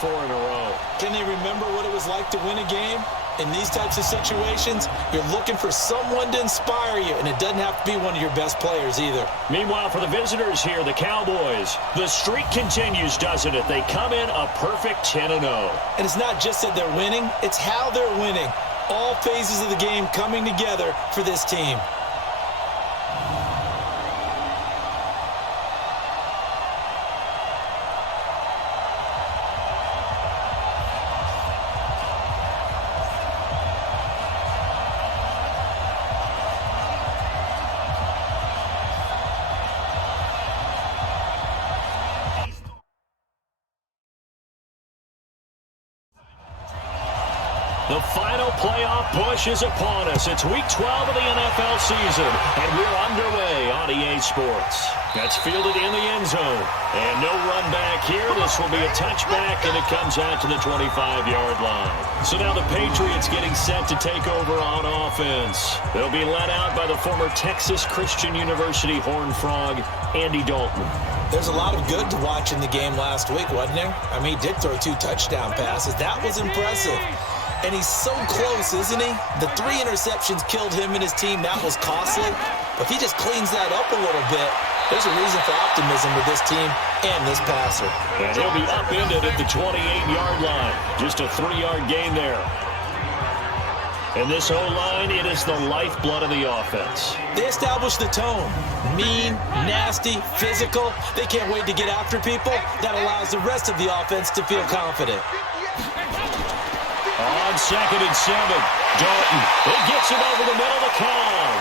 4 in a row. Can they remember what it was like to win a game? In these types of situations, you're looking for someone to inspire you, and it doesn't have to be one of your best players either. Meanwhile, for the visitors here, the Cowboys, the streak continues, doesn't it? They come in a perfect 10-0. And it's not just that they're winning, it's how they're winning. All phases of the game coming together for this team. The final playoff push is upon us. It's Week 12 of the NFL season, and we're underway on EA Sports. That's fielded in the end zone. And no run back here. This will be a touchback, and it comes out to the 25-yard line. So now the Patriots getting set to take over on offense. They'll be led out by the former Texas Christian University Horned Frog, Andy Dalton. There's a lot of good to watch in the game last week, wasn't there? I mean, he did throw 2 touchdown passes. That was impressive. And he's so close, isn't he? The 3 interceptions killed him and his team. That was costly. But if he just cleans that up a little bit, there's a reason for optimism with this team and this passer. And he'll be upended at the 28-yard line. Just a 3-yard gain there. And this O-line, it is the lifeblood of the offense. They establish the tone. Mean, nasty, physical. They can't wait to get after people. That allows the rest of the offense to feel confident. On 2nd and 7, Dalton. He gets it over the middle to Cobb.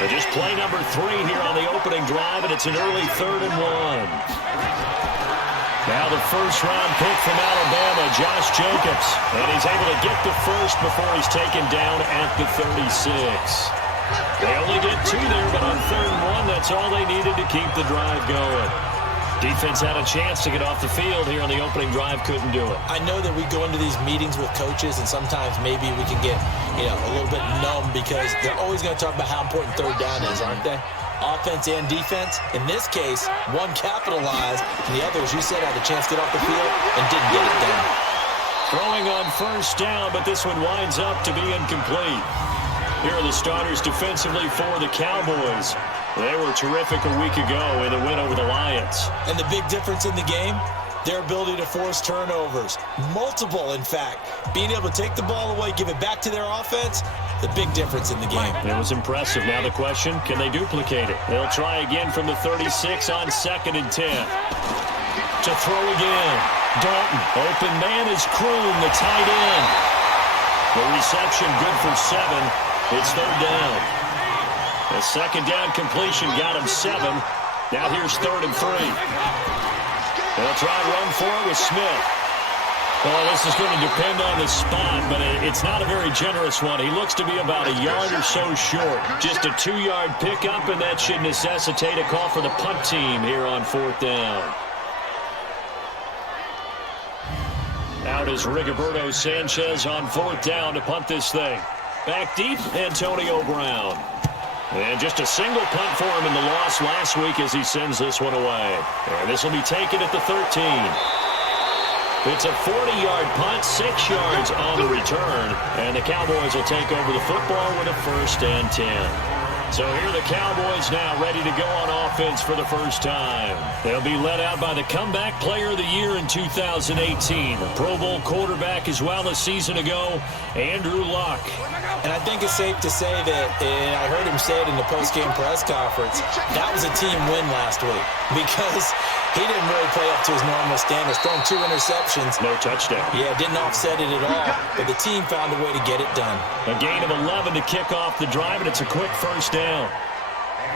They just play number 3 here on the opening drive, and it's an early 3rd and 1. Now the first-round pick from Alabama, Josh Jacobs. And he's able to get the first before he's taken down at the 36. They only get 2 there, but on 3rd and 1, that's all they needed to keep the drive going. Defense had a chance to get off the field here on the opening drive, couldn't do it. I know that we go into these meetings with coaches, and sometimes maybe we can get, a little bit numb because they're always going to talk about how important 3rd down is, aren't they? Offense and defense. In this case, one capitalized, and the other, as you said, had a chance to get off the field and didn't get it done. Throwing on 1st down, but this one winds up to be incomplete. Here are the starters defensively for the Cowboys. They were terrific a week ago in the win over the Lions. And the big difference in the game, their ability to force turnovers. Multiple, in fact. Being able to take the ball away, give it back to their offense, the big difference in the game. It was impressive. Now the question, can they duplicate it? They'll try again from the 36 on 2nd and 10. To throw again. Dalton. Open man is Kroon, the tight end. The reception good for 7. It's 3rd down. The 2nd down completion got him 7. Now here's 3rd and 3. They'll try and run for it with Smith. Well, this is going to depend on the spot, but it's not a very generous one. He looks to be about a yard or so short. Just a 2-yard pickup, and that should necessitate a call for the punt team here on 4th down. Out is Rigoberto Sanchez on 4th down to punt this thing. Back deep, Antonio Brown. And just a single punt for him in the loss last week as he sends this one away. And this will be taken at the 13. It's a 40-yard punt, 6 yards on the return. And the Cowboys will take over the football with a 1st and 10. So here are the Cowboys now ready to go on offense for the first time. They'll be led out by the comeback player of the year in 2018. Pro Bowl quarterback as well a season ago, Andrew Luck. And I think it's safe to say that, and I heard him say it in the post-game press conference, that was a team win last week because he didn't really play up to his normal standards. Thrown 2 interceptions. No touchdown. Yeah, didn't offset it at all, but the team found a way to get it done. A gain of 11 to kick off the drive, and it's a quick 1st down.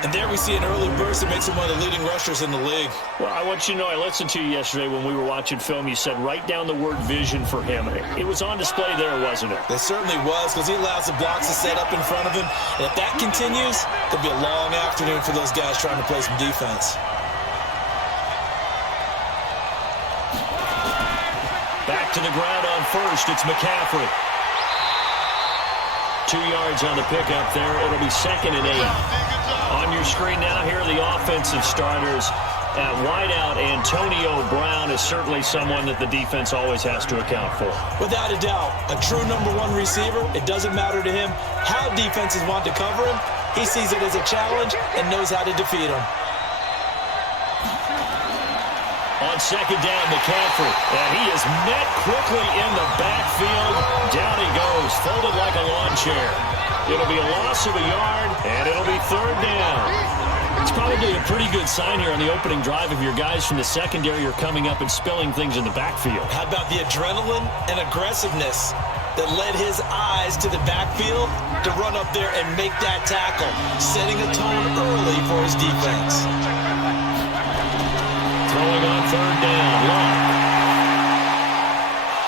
And there we see an early burst that makes him one of the leading rushers in the league. Well, I want you to know, I listened to you yesterday when we were watching film. You said write down the word vision for him. It was on display there, wasn't it? It certainly was, because he allows the blocks to set up in front of him. And if that continues, it'll be a long afternoon for those guys trying to play some defense. Back to the ground on 1st. It's McCaffrey. 2 yards on the pickup there. It'll be 2nd and 8. On your screen now, here are the offensive starters. At wideout, Antonio Brown is certainly someone that the defense always has to account for. Without a doubt, a true number one receiver. It doesn't matter to him how defenses want to cover him. He sees it as a challenge and knows how to defeat him. On second down, McCaffrey, and he is met quickly in the backfield. Down he goes, folded like a lawn chair. It'll be a loss of a yard, and it'll be third down. It's probably a pretty good sign here on the opening drive of your guys from the secondary are coming up and spilling things in the backfield. How about the adrenaline and aggressiveness that led his eyes to the backfield to run up there and make that tackle, setting a tone early for his defense. Throwing on third down, Love.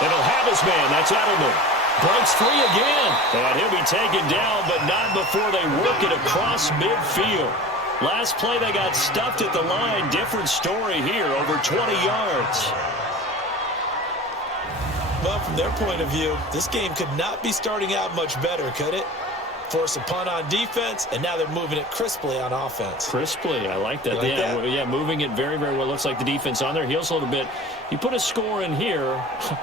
And he'll have his man, that's Edelman. Breaks free again, and he'll be taken down, but not before they work it across midfield. Last play, they got stuffed at the line. Different story here, over 20 yards. Well, from their point of view, this game could not be starting out much better, could it? Force a punt on defense, and now they're moving it crisply on offense. Crisply, I like that. Yeah, moving it very, very well. Looks like the defense on their heels a little bit. You put a score in here,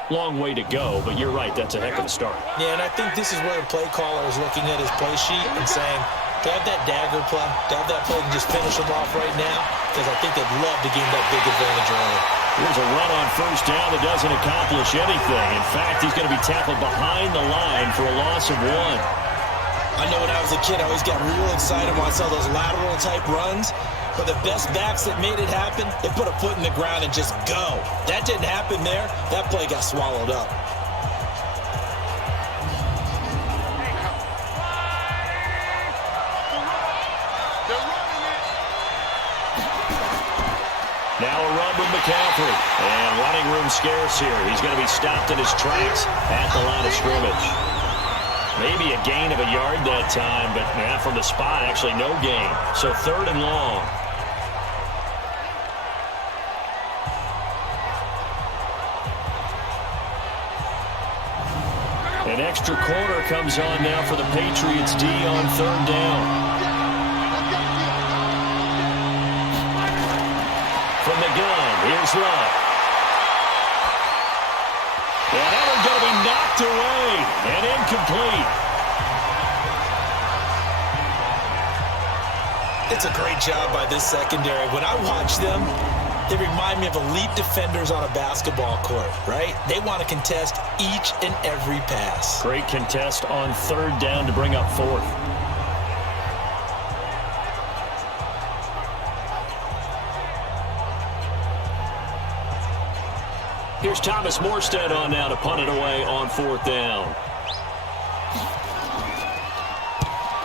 long way to go, but you're right, that's a heck of a start. Yeah, and I think this is where the play caller is looking at his play sheet and saying, do I have that dagger play? Do I have that play and just finish them off right now? Because I think they'd love to gain that big advantage early. Here's a run on first down that doesn't accomplish anything. In fact, he's going to be tackled behind the line for a loss of 1. I know when I was a kid, I always got real excited when I saw those lateral-type runs. But the best backs that made it happen, they put a foot in the ground and just go. That didn't happen there. That play got swallowed up. Now a run with McCaffrey. And running room scarce here. He's going to be stopped in his tracks at the line of scrimmage. Maybe a gain of a yard that time, but from the spot, actually no gain. So third and long. An extra corner comes on now for the Patriots D on third down. From the gun, here's Love. And that one's going to be knocked away and incomplete. It's a great job by this secondary. When I watch them, they remind me of elite defenders on a basketball court, right? They want to contest each and every pass. Great contest on third down to bring up fourth. Here's Thomas Morstead on now to punt it away on fourth down.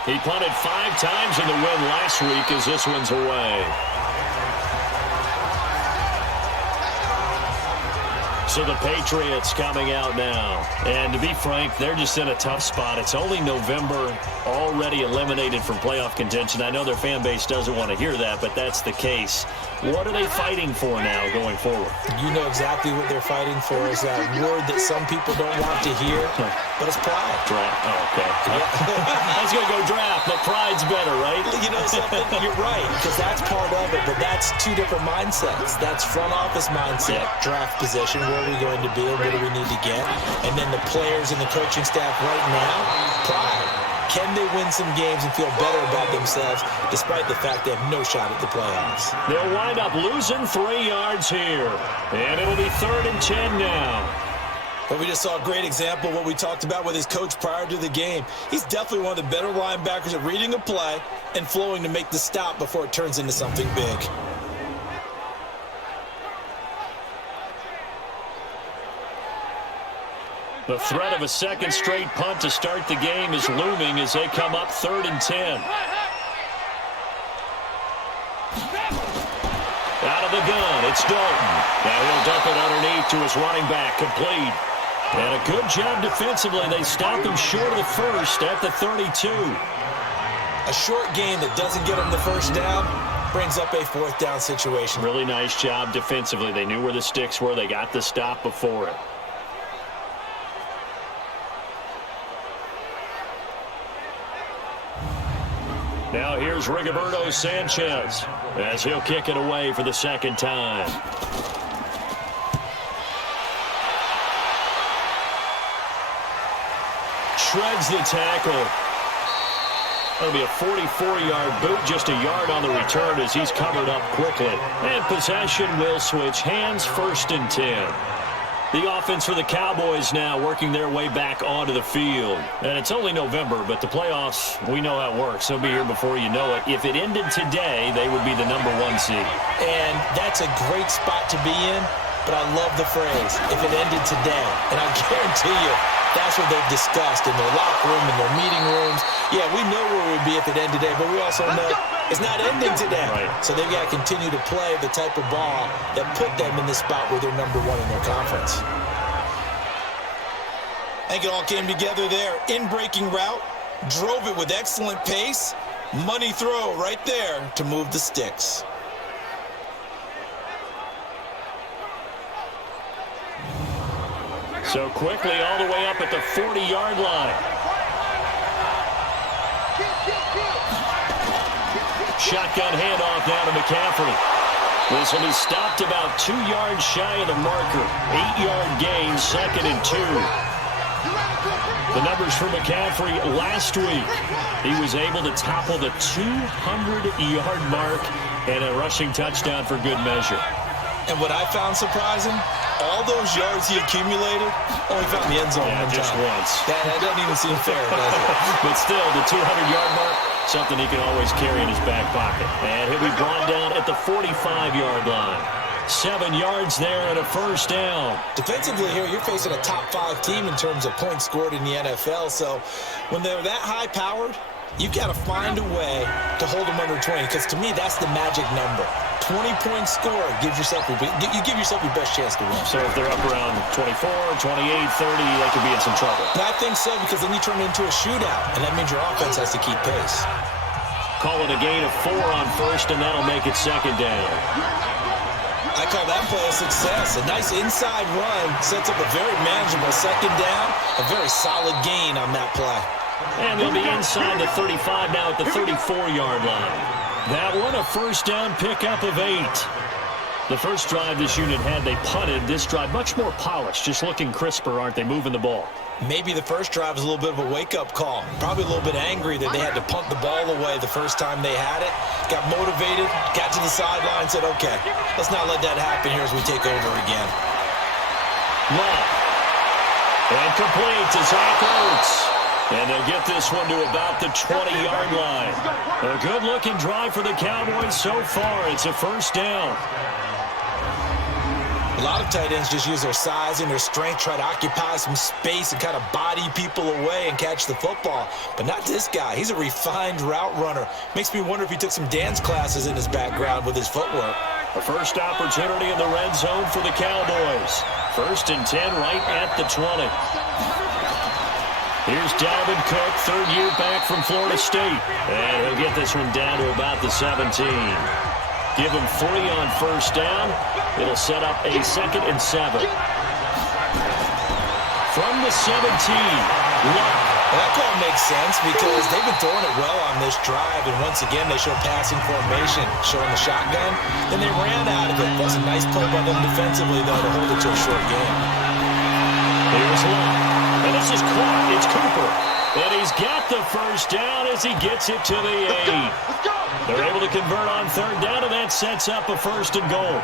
He punted 5 times in the win last week as this one's away. So the Patriots coming out now. And to be frank, they're just in a tough spot. It's only November, already eliminated from playoff contention. I know their fan base doesn't want to hear that, but that's the case. What are they fighting for now going forward? You know exactly what they're fighting for. Is that word that some people don't want to hear, but it's pride. Draft. Oh, okay. I was going to go draft, but pride's better, right? You know something? You're right, because that's part of it, but that's 2 different mindsets. That's front office mindset, draft position, where are we going to be and what do we need to get? And then the players and the coaching staff right now, pride. Can they win some games and feel better about themselves despite the fact they have no shot at the playoffs? They'll wind up losing 3 yards here. And it'll be 3rd and 10 now. Well, we just saw a great example of what we talked about with his coach prior to the game. He's definitely one of the better linebackers at reading a play and flowing to make the stop before it turns into something big. The threat of a second straight punt to start the game is looming as they come up 3rd and 10. Out of the gun, it's Dalton. Now he'll dump it underneath to his running back, complete. And a good job defensively. They stop him short of the first at the 32. A short gain that doesn't get him the first down brings up a 4th down situation. Really nice job defensively. They knew where the sticks were. They got the stop before it. Now here's Rigoberto Sanchez as he'll kick it away for the second time. Shreds the tackle. That'll be a 44-yard boot, just a yard on the return as he's covered up quickly. And possession will switch hands, 1st and 10. The offense for the Cowboys now working their way back onto the field. And it's only November, but the playoffs, we know how it works. They'll be here before you know it. If it ended today, they would be the #1 seed. And that's a great spot to be in, but I love the phrase, if it ended today. And I guarantee you, that's what they've discussed in their locker room, in their meeting rooms. Yeah, we know where we'd be if it ended today, but we also know it's not ending today. Right. So they've got to continue to play the type of ball that put them in the spot where they're #1 in their conference. I think it all came together there. In-breaking route, drove it with excellent pace. Money throw right there to move the sticks. So quickly all the way up at the 40-yard line. Shotgun handoff now to McCaffrey. This will be stopped about 2 yards shy of the marker. 8-yard gain, 2nd and 2. The numbers for McCaffrey last week. He was able to topple the 200-yard mark and a rushing touchdown for good measure. And what I found surprising, all those yards he accumulated, only found the end zone one just time. once. That doesn't even seem fair, does it? But still, the 200-yard mark, something he can always carry in his back pocket. And he'll be brought down at the 45-yard line. 7 yards there and a 1st down. Defensively here, you're facing a top 5 team in terms of points scored in the NFL. So when they're that high-powered, you've got to find a way to hold them under 20. Because to me, that's the magic number. 20-point score gives yourself you give yourself your best chance to win. So if they're up around 24, 28, 30, they could be in some trouble. And I think so, because then you turn it into a shootout, and that means your offense has to keep pace. Call it a gain of 4 on 1st, and that'll make it 2nd down. I call that play a success. A nice inside run sets up a very manageable 2nd down, a very solid gain on that play. And they'll be inside the 35 now at the 34-yard line. That one, a 1st down pickup of 8. The first drive this unit had, they punted. This drive, much more polished, just looking crisper, aren't they, moving the ball? Maybe the first drive was a little bit of a wake-up call. Probably a little bit angry that they had to punt the ball away the first time they had it. Got motivated, got to the sideline, said, okay, let's not let that happen here as we take over again. Love. And complete to Zach Ertz. And they'll get this one to about the 20-yard line. A good-looking drive for the Cowboys so far. It's a 1st down. A lot of tight ends just use their size and their strength, try to occupy some space and kind of body people away and catch the football. But not this guy. He's a refined route runner. Makes me wonder if he took some dance classes in his background with his footwork. A first opportunity in the red zone for the Cowboys. 1st and 10 right at the 20. Here's Dalvin Cook, 3rd year back from Florida State. And he'll get this one down to about the 17. Give him 3 on 1st down. It'll set up a 2nd and 7. From the 17, Luck. That call makes sense because they've been throwing it well on this drive, and once again they show passing formation, showing the shotgun. Then they ran out of it. That's a nice play by them defensively, though, to hold it to a short game. Here's Luck. And this is caught. It's Cooper. And he's got the 1st down as he gets it to the 8. They're able to convert on 3rd down, and that sets up a 1st and goal.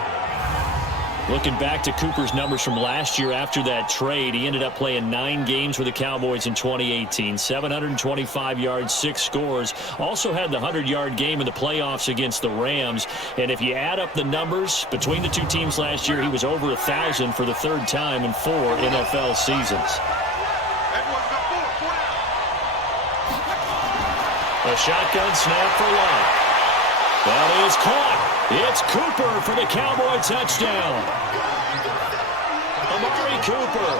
Looking back to Cooper's numbers from last year after that trade, he ended up playing 9 games with the Cowboys in 2018. 725 yards, 6 scores. Also had the 100-yard game in the playoffs against the Rams. And if you add up the numbers between the two teams last year, he was over 1,000 for the 3rd time in 4 NFL seasons. A shotgun snap for Luck. That is caught. It's Cooper for the Cowboy touchdown. Amari Cooper,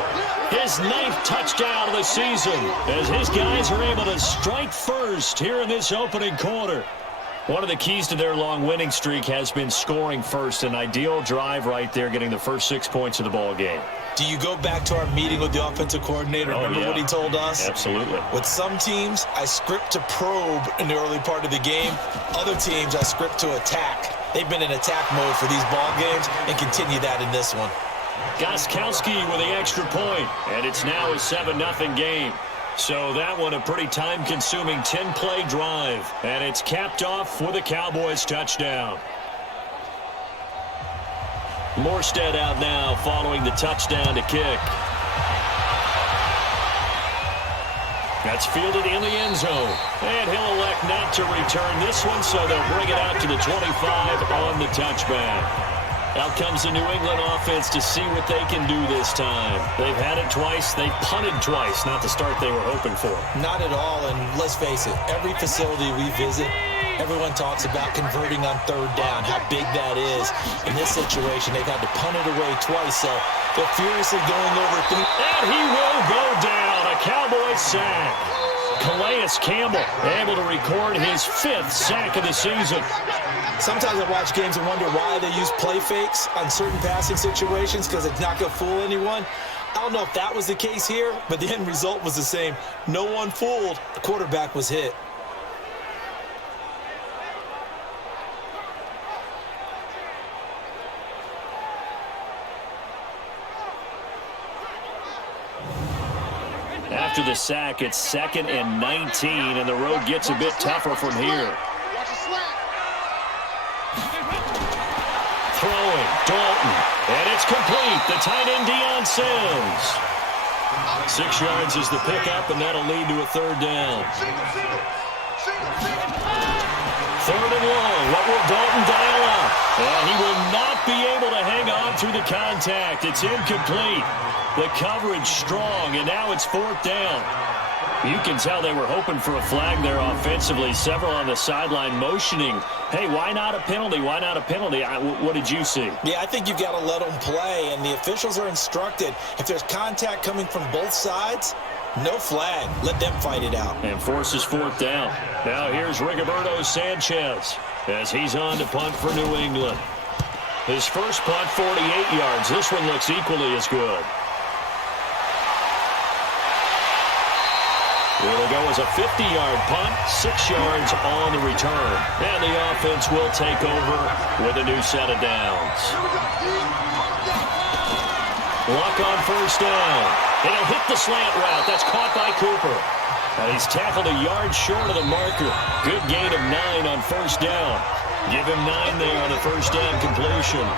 his 9th touchdown of the season, as his guys are able to strike first here in this opening quarter. One of the keys to their long winning streak has been scoring first. An ideal drive right there, getting the first 6 points of the ball game. Do you go back to our meeting with the offensive coordinator? Remember what he told us? Absolutely. With some teams, I script to probe in the early part of the game. Other teams, I script to attack. They've been in attack mode for these ball games and continue that in this one. Gostkowski with the extra point, and it's now a 7-0 game. So that one a pretty time-consuming 10-play drive, and it's capped off with a Cowboys touchdown. Morstead out now following the touchdown to kick. That's fielded in the end zone, and he'll elect not to return this one, so they'll bring it out to the 25 on the touchback. Out comes the New England offense to see what they can do this time. They've had it twice. They've punted twice. Not the start they were hoping for. Not at all, and let's face it, every facility we visit, everyone talks about converting on third down, how big that is. In this situation, they've had to punt it away twice, so they're furiously going over things. And he will go down. A Cowboys sack. Calais Campbell able to record his 5th sack of the season. Sometimes I watch games and wonder why they use play fakes on certain passing situations, because it's not going to fool anyone. I don't know if that was the case here, but the end result was the same. No one fooled. The quarterback was hit. After the sack, it's 2nd and 19, and the road gets a bit tougher from here. Throwing, Dalton, and it's complete. The tight end, Deion Sims. 6 yards is the pickup, and that'll lead to a 3rd down. 3rd and long. What will Dalton dial up? And he will not be able to hang on through the contact. It's incomplete. The coverage strong, and now it's 4th down. You can tell they were hoping for a flag there offensively. Several on the sideline motioning, hey, why not a penalty? Why not a penalty? What did you see? Yeah, I think you've got to let them play, and the officials are instructed. If there's contact coming from both sides, no flag. Let them fight it out. And forces 4th down. Now here's Rigoberto Sanchez as he's on to punt for New England. His first punt, 48 yards. This one looks equally as good. It'll go as a 50-yard punt, 6 yards on the return. And the offense will take over with a new set of downs. Luck on 1st down. And he'll hit the slant route. That's caught by Cooper. And he's tackled a yard short of the marker. Good gain of 9 on 1st down. Give him 9 there on a 1st down completion.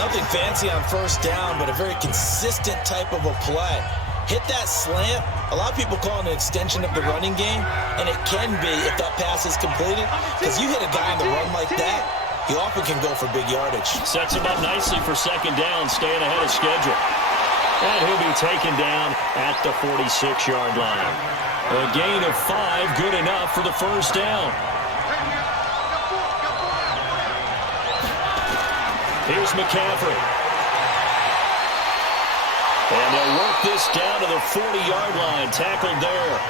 Nothing fancy on 1st down, but a very consistent type of a play. Hit that slant. A lot of people call it an extension of the running game, and it can be if that pass is completed, because you hit a guy on the run like that, he often can go for big yardage. Sets him up nicely for 2nd down, staying ahead of schedule. And he'll be taken down at the 46-yard line. A gain of 5, good enough for the 1st down. Here's McCaffrey. And they'll work this down to the 40-yard line. Tackled there.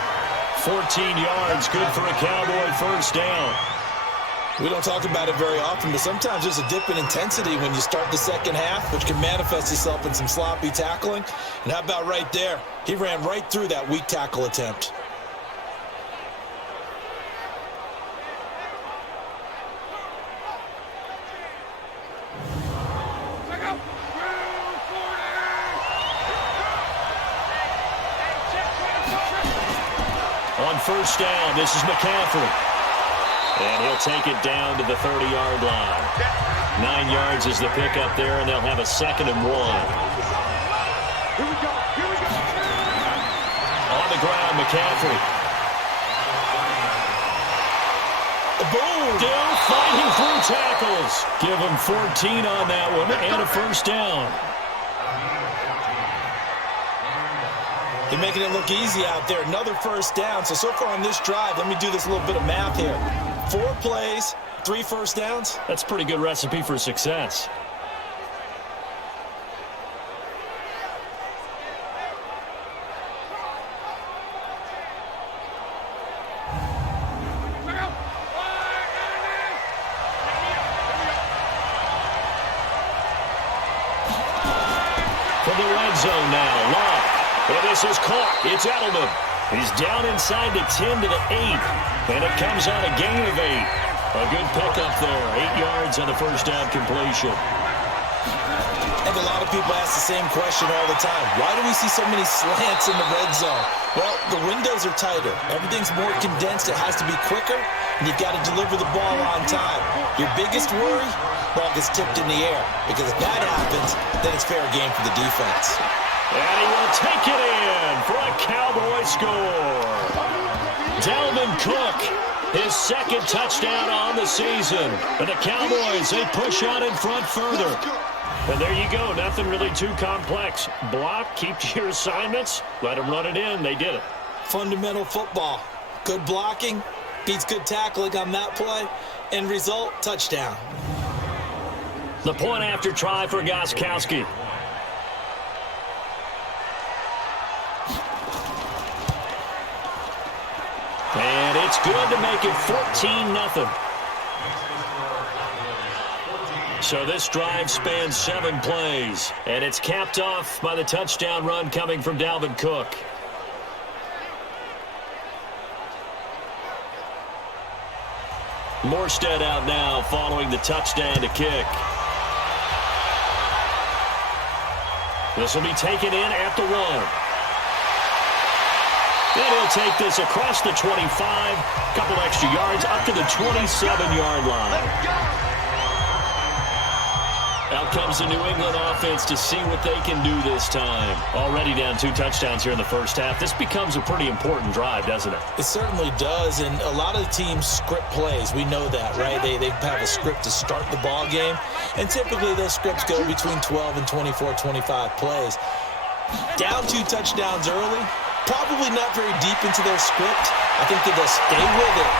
14 yards, good for a Cowboy 1st down. We don't talk about it very often, but sometimes there's a dip in intensity when you start the 2nd half, which can manifest itself in some sloppy tackling. And how about right there? He ran right through that weak tackle attempt. On 1st down, this is McCaffrey. And he'll take it down to the 30-yard line. 9 yards is the pickup there, and they'll have a 2nd and 1. Here we go. On the ground, McCaffrey. Boom! Still fighting through tackles. Give him 14 on that one and a 1st down. They're making it look easy out there. Another 1st down. So far on this drive, let me do this little bit of math here. 4 plays, 3 1st downs. That's a pretty good recipe for success. from the red zone now. Love. And this is caught. It's Edelman. He's down inside the 10 to the 8. And it comes on a gain of 8. A good pickup there. 8 yards on the first down completion. And a lot of people ask the same question all the time. Why do we see so many slants in the red zone? Well, the windows are tighter. Everything's more condensed. It has to be quicker, and you've got to deliver the ball on time. Your biggest worry? Ball gets tipped in the air. Because if that happens, then it's fair game for the defense. And he will take it in for a Cowboy score. Dalvin Cook, his second touchdown on the season. And the Cowboys, they push out in front further. And there you go. Nothing really too complex. Block, keep to your assignments, let them run it in. They did it. Fundamental football. Good blocking beats good tackling on that play. End result, touchdown. The point after try for Gostkowski. And it's good to make it 14-0. So this drive spans 7 plays, and it's capped off by the touchdown run coming from Dalvin Cook. Morstead out now following the touchdown to kick. This will be taken in at the 1. And he'll take this across the 25, couple extra yards up to the 27-yard line. Out comes the New England offense to see what they can do this time. Already down 2 touchdowns here in the first half. This becomes a pretty important drive, doesn't it? It certainly does, and a lot of the teams script plays. We know that, right? They have a script to start the ball game, and typically those scripts go between 12 and 24, 25 plays. Down 2 touchdowns early, probably not very deep into their script. I think that they'll stay with it.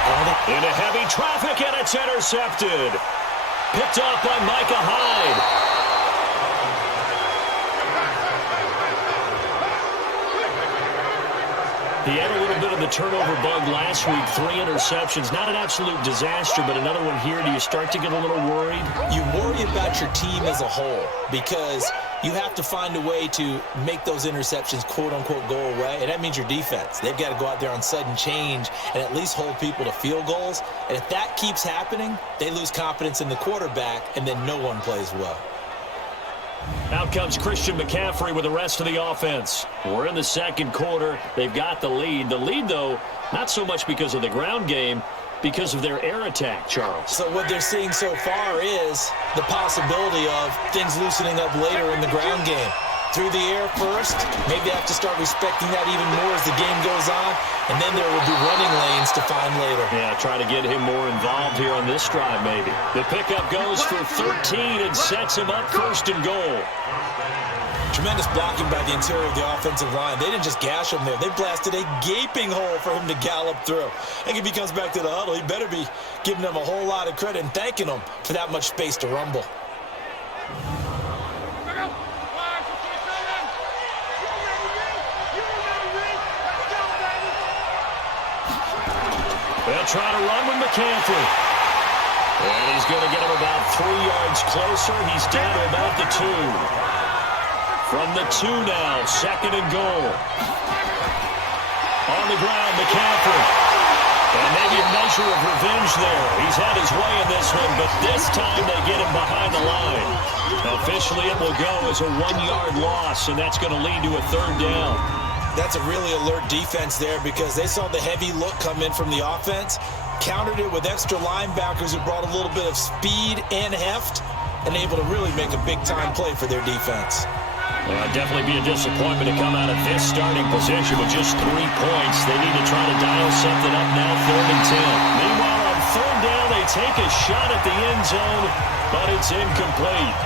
Into heavy traffic, and it's intercepted. Picked off by Micah Hyde. He had a little bit of the turnover bug last week. 3 interceptions. Not an absolute disaster, but another one here. Do you start to get a little worried? You worry about your team as a whole because you have to find a way to make those interceptions, quote-unquote, go away, and that means your defense. They've got to go out there on sudden change and at least hold people to field goals, and if that keeps happening, they lose confidence in the quarterback, and then no one plays well. Out comes Christian McCaffrey with the rest of the offense. We're in the second quarter. They've got the lead. The lead, though, not so much because of the ground game, because of their air attack, Charles. So what they're seeing so far is the possibility of things loosening up later in the ground game. Through the air first, maybe they have to start respecting that even more as the game goes on, and then there will be running lanes to find later. Yeah, try to get him more involved here on this drive, maybe. The pickup goes for 13 and sets him up 1st and goal. Tremendous blocking by the interior of the offensive line. They didn't just gash him there. They blasted a gaping hole for him to gallop through. I think if he comes back to the huddle, he better be giving them a whole lot of credit and thanking them for that much space to rumble. They'll try to run with McCaffrey. And he's going to get him about 3 yards closer. He's down to about the 2. From the 2 now, 2nd and goal. On the ground, McCaffrey. And maybe a measure of revenge there. He's had his way in this one, but this time they get him behind the line. Officially, it will go as a 1-yard loss, and that's going to lead to a 3rd down. That's a really alert defense there because they saw the heavy look come in from the offense, countered it with extra linebackers who brought a little bit of speed and heft, and able to really make a big-time play for their defense. Well, it'd definitely be a disappointment to come out of this starting position with just 3 points. They need to try to dial something up now, 3rd and 10. Meanwhile, on 3rd down, they take a shot at the end zone, but it's incomplete.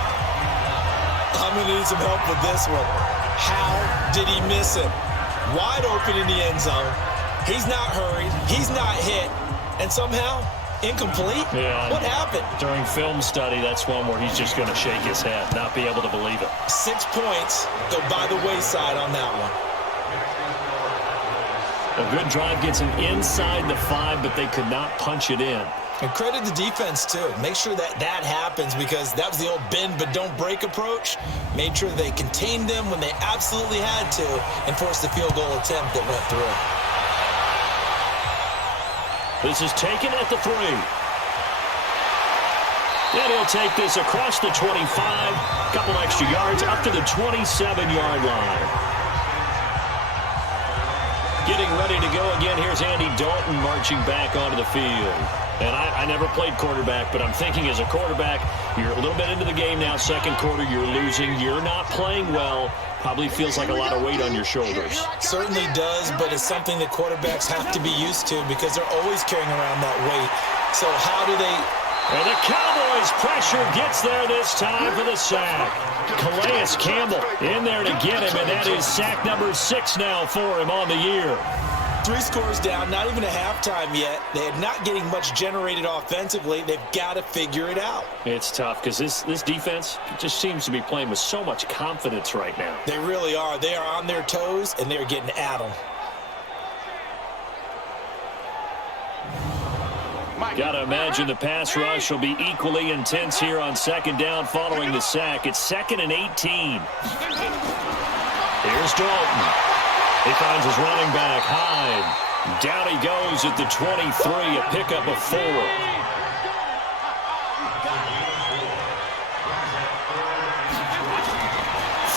I'm going to need some help with this one. How did he miss him? Wide open in the end zone. He's not hurried. He's not hit. And somehow, incomplete? Yeah. What happened? During film study, that's one where he's just going to shake his head, not be able to believe it. 6 points go by the wayside on that one. A good drive gets them inside the 5, but they could not punch it in. And credit the defense, too. Make sure that happens, because that was the old bend but don't break approach. Made sure they contained them when they absolutely had to and forced the field goal attempt that went through. This is taken at the 3. And he'll take this across the 25. A couple extra yards up to the 27-yard line. Getting ready to go again. Here's Andy Dalton marching back onto the field. And I never played quarterback, but I'm thinking as a quarterback, you're a little bit into the game now. Second quarter, you're losing. You're not playing well. Probably feels like a lot of weight on your shoulders. Certainly does, but it's something that quarterbacks have to be used to because they're always carrying around that weight. So how do they... And the Cowboys pressure gets there this time for the sack. Calais Campbell in there to get him, and that is sack number 6 now for him on the year. 3 scores down, not even a halftime yet. They are not getting much generated offensively. They've got to figure it out. It's tough because this defense just seems to be playing with so much confidence right now. They really are. They are on their toes, and they're getting at them. Got to imagine the pass rush will be equally intense here on second down following the sack. It's 2nd and 18. Here's Dalton. He finds his running back, Hyde. Down he goes at the 23, a pickup of 4.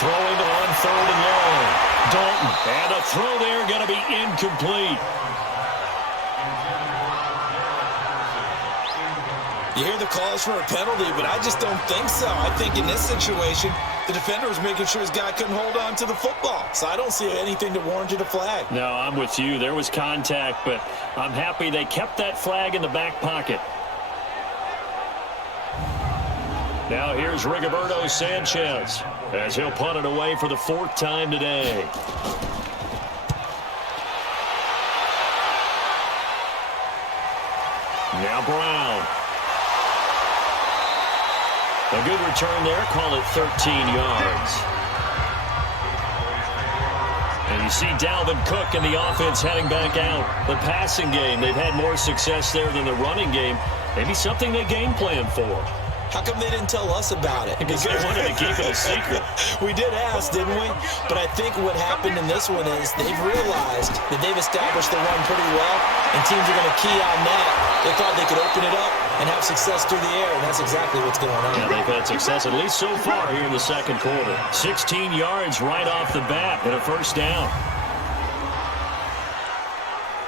Throwing on 3rd and long. Dalton, and a throw there going to be incomplete. You hear the calls for a penalty, but I just don't think so. I think in this situation, the defender was making sure his guy couldn't hold on to the football. So I don't see anything to warrant a flag. No, I'm with you. There was contact, but I'm happy they kept that flag in the back pocket. Now here's Rigoberto Sanchez as he'll punt it away for the 4th time today. Now Brown. A good return there. Call it 13 yards. And you see Dalvin Cook and the offense heading back out. The passing game, they've had more success there than the running game. Maybe something they game plan for. How come they didn't tell us about it? Because they wanted to keep it a secret. We did ask, didn't we? But I think what happened in this one is they've realized that they've established the run pretty well, and teams are going to key on that. They thought they could open it up and have success through the air, and that's exactly what's going on. Yeah, they've had success, at least so far here in the second quarter. 16 yards right off the bat and a 1st down.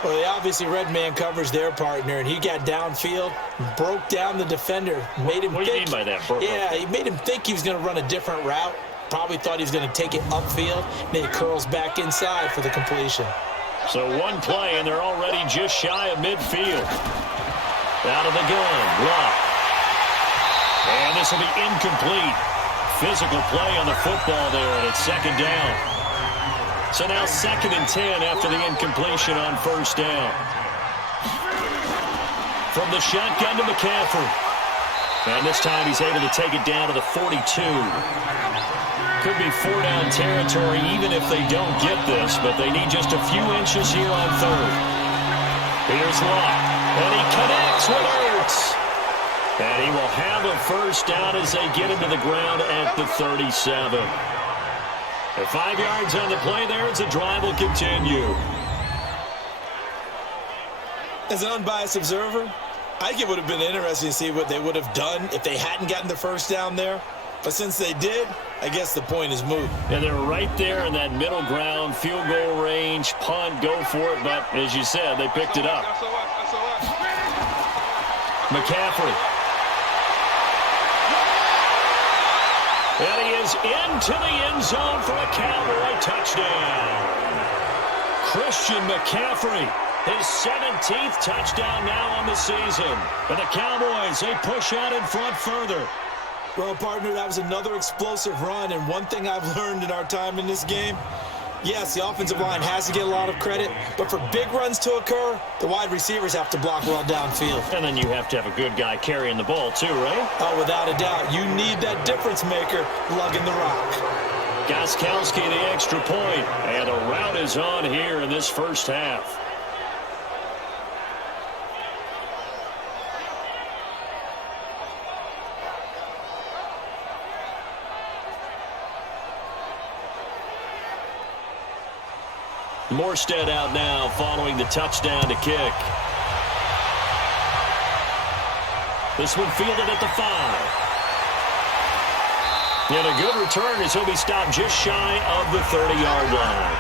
Well, they obviously red man covers their partner, and he got downfield, broke down the defender, made him think. What do you mean by that, bro? Yeah, he made him think he was going to run a different route. Probably thought he was going to take it upfield, and then he curls back inside for the completion. So one play, and they're already just shy of midfield. Out of the gun, Luck. And this will be incomplete. Physical play on the football there, and it's 2nd down. So now 2nd and 10 after the incompletion on 1st down. From the shotgun to McCaffrey. And this time he's able to take it down to the 42. Could be 4-down territory even if they don't get this, but they need just a few inches here on 3rd. Here's Luck. And he connects with Ertz. And he will have a 1st down as they get him to the ground at the 37. And 5 yards on the play there as the drive will continue. As an unbiased observer, I think it would have been interesting to see what they would have done if they hadn't gotten the 1st down there. But since they did, I guess the point is moot. And they're right there in that middle ground, field goal range, punt, go for it. But as you said, they picked it up. McCaffrey. And he is into the end zone for a Cowboy touchdown. Christian McCaffrey, his 17th touchdown now on the season. And the Cowboys, they push out in front further. Well, partner, that was another explosive run, and one thing I've learned in our time in this game, yes, the offensive line has to get a lot of credit, but for big runs to occur, the wide receivers have to block well downfield. And then you have to have a good guy carrying the ball too, right? Oh, without a doubt. You need that difference maker lugging the rock. Gostkowski the extra point, and a rout is on here in this first half. Morstead out now following the touchdown to kick. This one fielded at the 5. And a good return as he'll be stopped just shy of the 30-yard line.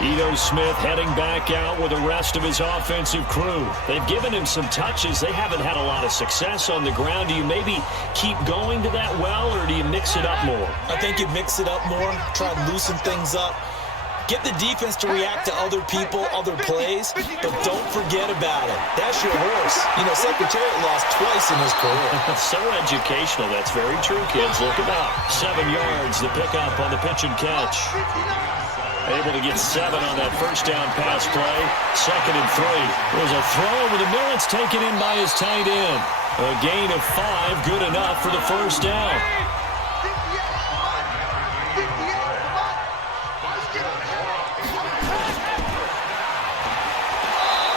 Ito Smith heading back out with the rest of his offensive crew. They've given him some touches. They haven't had a lot of success on the ground. Do you maybe keep going to that well, or do you mix it up more? I think you mix it up more, try to loosen things up. Get the defense to react to other people, other plays, but don't forget about it. That's your horse. You know, Secretariat lost twice in his career. So educational. That's very true, kids. Look about 7 yards, the pickup on the pitch and catch. Able to get 7 on that first down pass play. 2nd and 3. There's a throw over the middle. It's taken in by his tight end. A gain of 5, good enough for the first down.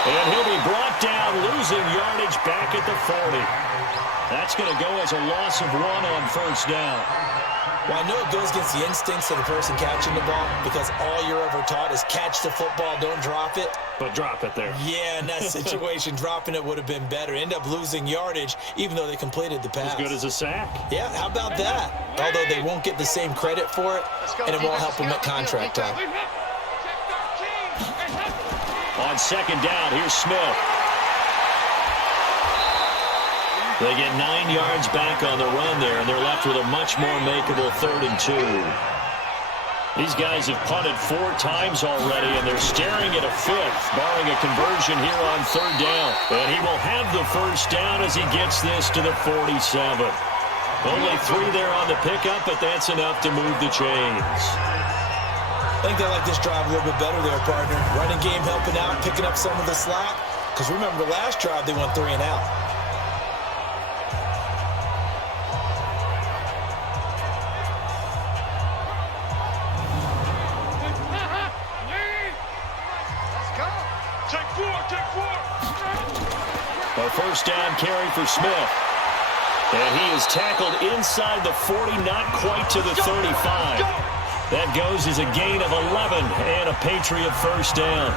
And he'll be brought down, losing yardage back at the 40. That's going to go as a loss of 1 on first down. Well, I know it goes against the instincts of the person catching the ball because all you're ever taught is catch the football, don't drop it. But drop it there. Yeah, in that situation, dropping it would have been better. End up losing yardage, even though they completed the pass. As good as a sack. Yeah, how about that? Although they won't get the same credit for it, and it won't help them at contract time. On 2nd down, here's Smith. They get 9 yards back on the run there, and they're left with a much more makeable 3rd and 2. These guys have punted 4 times already, and they're staring at a 5th, barring a conversion here on 3rd down. And he will have the first down as he gets this to the 47. Only 3 there on the pickup, but that's enough to move the chains. I think they like this drive a little bit better there, partner. Running game helping out, picking up some of the slack. Because remember, the last drive, they went 3 and out. A first down carry for Smith. And he is tackled inside the 40, not quite to the 35. That goes as a gain of 11 and a Patriot first down.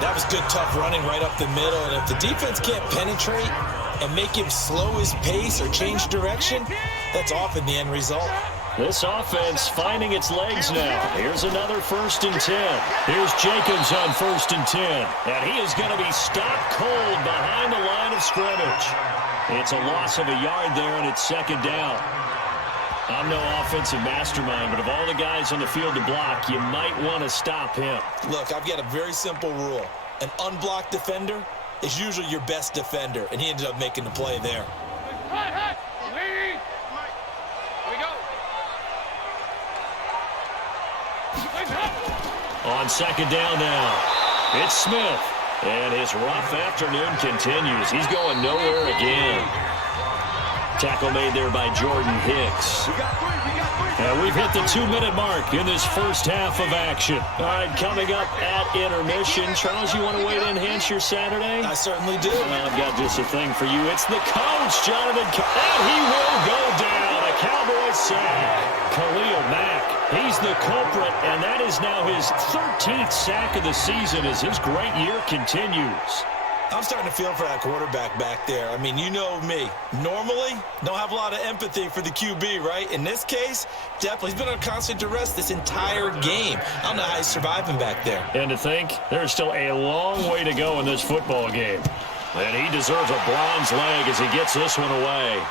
That was good, tough running right up the middle. And if the defense can't penetrate and make him slow his pace or change direction, that's often the end result. This offense finding its legs now. Here's another 1st and 10. Here's Jacobs on 1st and 10. And he is going to be stopped cold behind the line of scrimmage. It's a loss of a yard there, and it's 2nd down. I'm no offensive mastermind, but of all the guys on the field to block, you might want to stop him. Look, I've got a very simple rule. An unblocked defender is usually your best defender, and he ended up making the play there. On 2nd down now, it's Smith, and his rough afternoon continues. He's going nowhere again. Tackle made there by Jordan Hicks. And we've hit the 2-minute mark in this first half of action. All right, coming up at intermission. Charles, you want to wait to enhance your Saturday? I certainly do. I've got just a thing for you. It's the coach, Jonathan. And he will go down. A Cowboys sack. Khalil Mack. He's the culprit, and that is now his 13th sack of the season as his great year continues. I'm starting to feel for that quarterback back there. I mean, you know me. Normally, don't have a lot of empathy for the QB, right? In this case, definitely. He's been on constant duress this entire game. I don't know how he's surviving back there. And to think, there's still a long way to go in this football game. And he deserves a bronze leg as he gets this one away.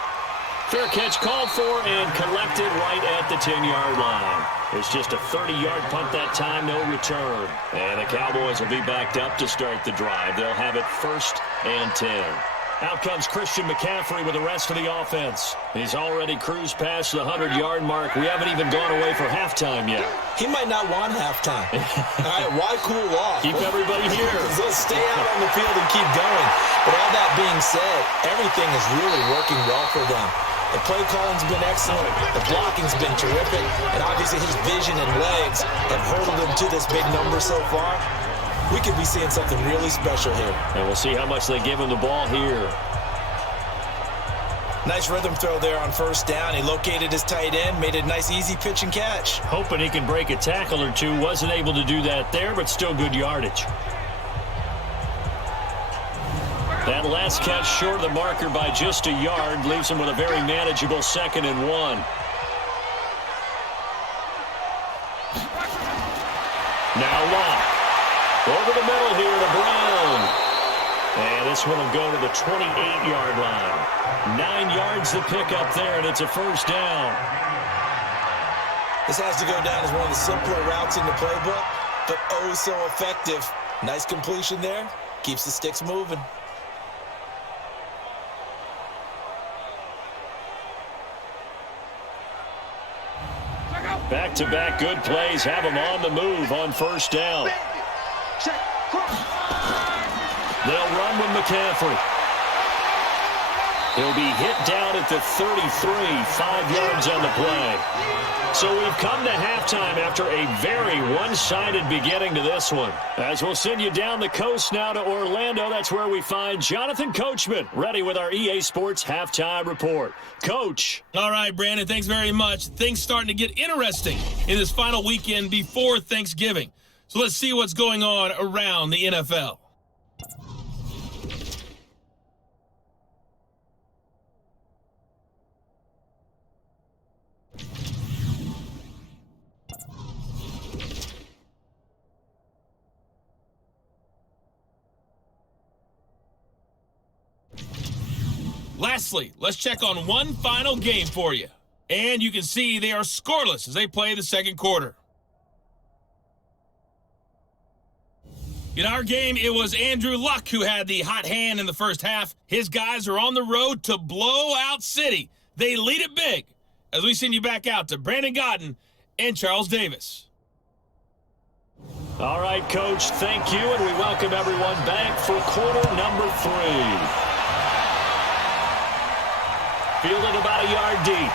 Fair catch called for and collected right at the 10-yard line. It's just a 30-yard punt that time, no return. And the Cowboys will be backed up to start the drive. They'll have it 1st and 10. Out comes Christian McCaffrey with the rest of the offense. He's already cruised past the 100-yard mark. We haven't even gone away for halftime yet. He might not want halftime. All right, why cool off? Keep everybody here. They'll stay out on the field and keep going. But all that being said, everything is really working well for them. The play calling's been excellent. The blocking's been terrific. And obviously his vision and legs have hurdled him to this big number so far. We could be seeing something really special here. And we'll see how much they give him the ball here. Nice rhythm throw there on first down. He located his tight end, made a nice easy pitch and catch. Hoping he can break a tackle or two. Wasn't able to do that there, but still good yardage. That last catch short of the marker by just a yard leaves him with a very manageable 2nd and 1. Now Locke. Over the middle here to Brown. And this one will go to the 28-yard line. 9 yards to pick up there, and it's a first down. This has to go down as one of the simpler routes in the playbook, but oh so effective. Nice completion there. Keeps the sticks moving. Back-to-back good plays have him on the move on first down. They'll run with McCaffrey. He'll be hit down at the 33, 5 yards on the play. So we've come to halftime after a very one-sided beginning to this one. As we'll send you down the coast now to Orlando, that's where we find Jonathan Coachman, ready with our EA Sports Halftime Report. Coach. All right, Brandon, thanks very much. Things starting to get interesting in this final weekend before Thanksgiving. So let's see what's going on around the NFL. Lastly, let's check on one final game for you. And you can see they are scoreless as they play the second quarter. In our game, it was Andrew Luck who had the hot hand in the first half. His guys are on the road to Blowout City. They lead it big as we send you back out to Brandon Godden and Charles Davis. All right, Coach, thank you, and we welcome everyone back for quarter number 3. Fielded about a yard deep.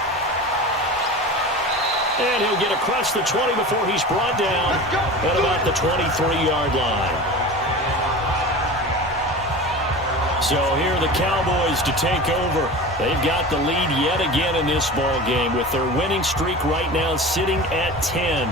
And he'll get across the 20 before he's brought down at about the 23-yard line. So here are the Cowboys to take over. They've got the lead yet again in this ball game with their winning streak right now sitting at 10.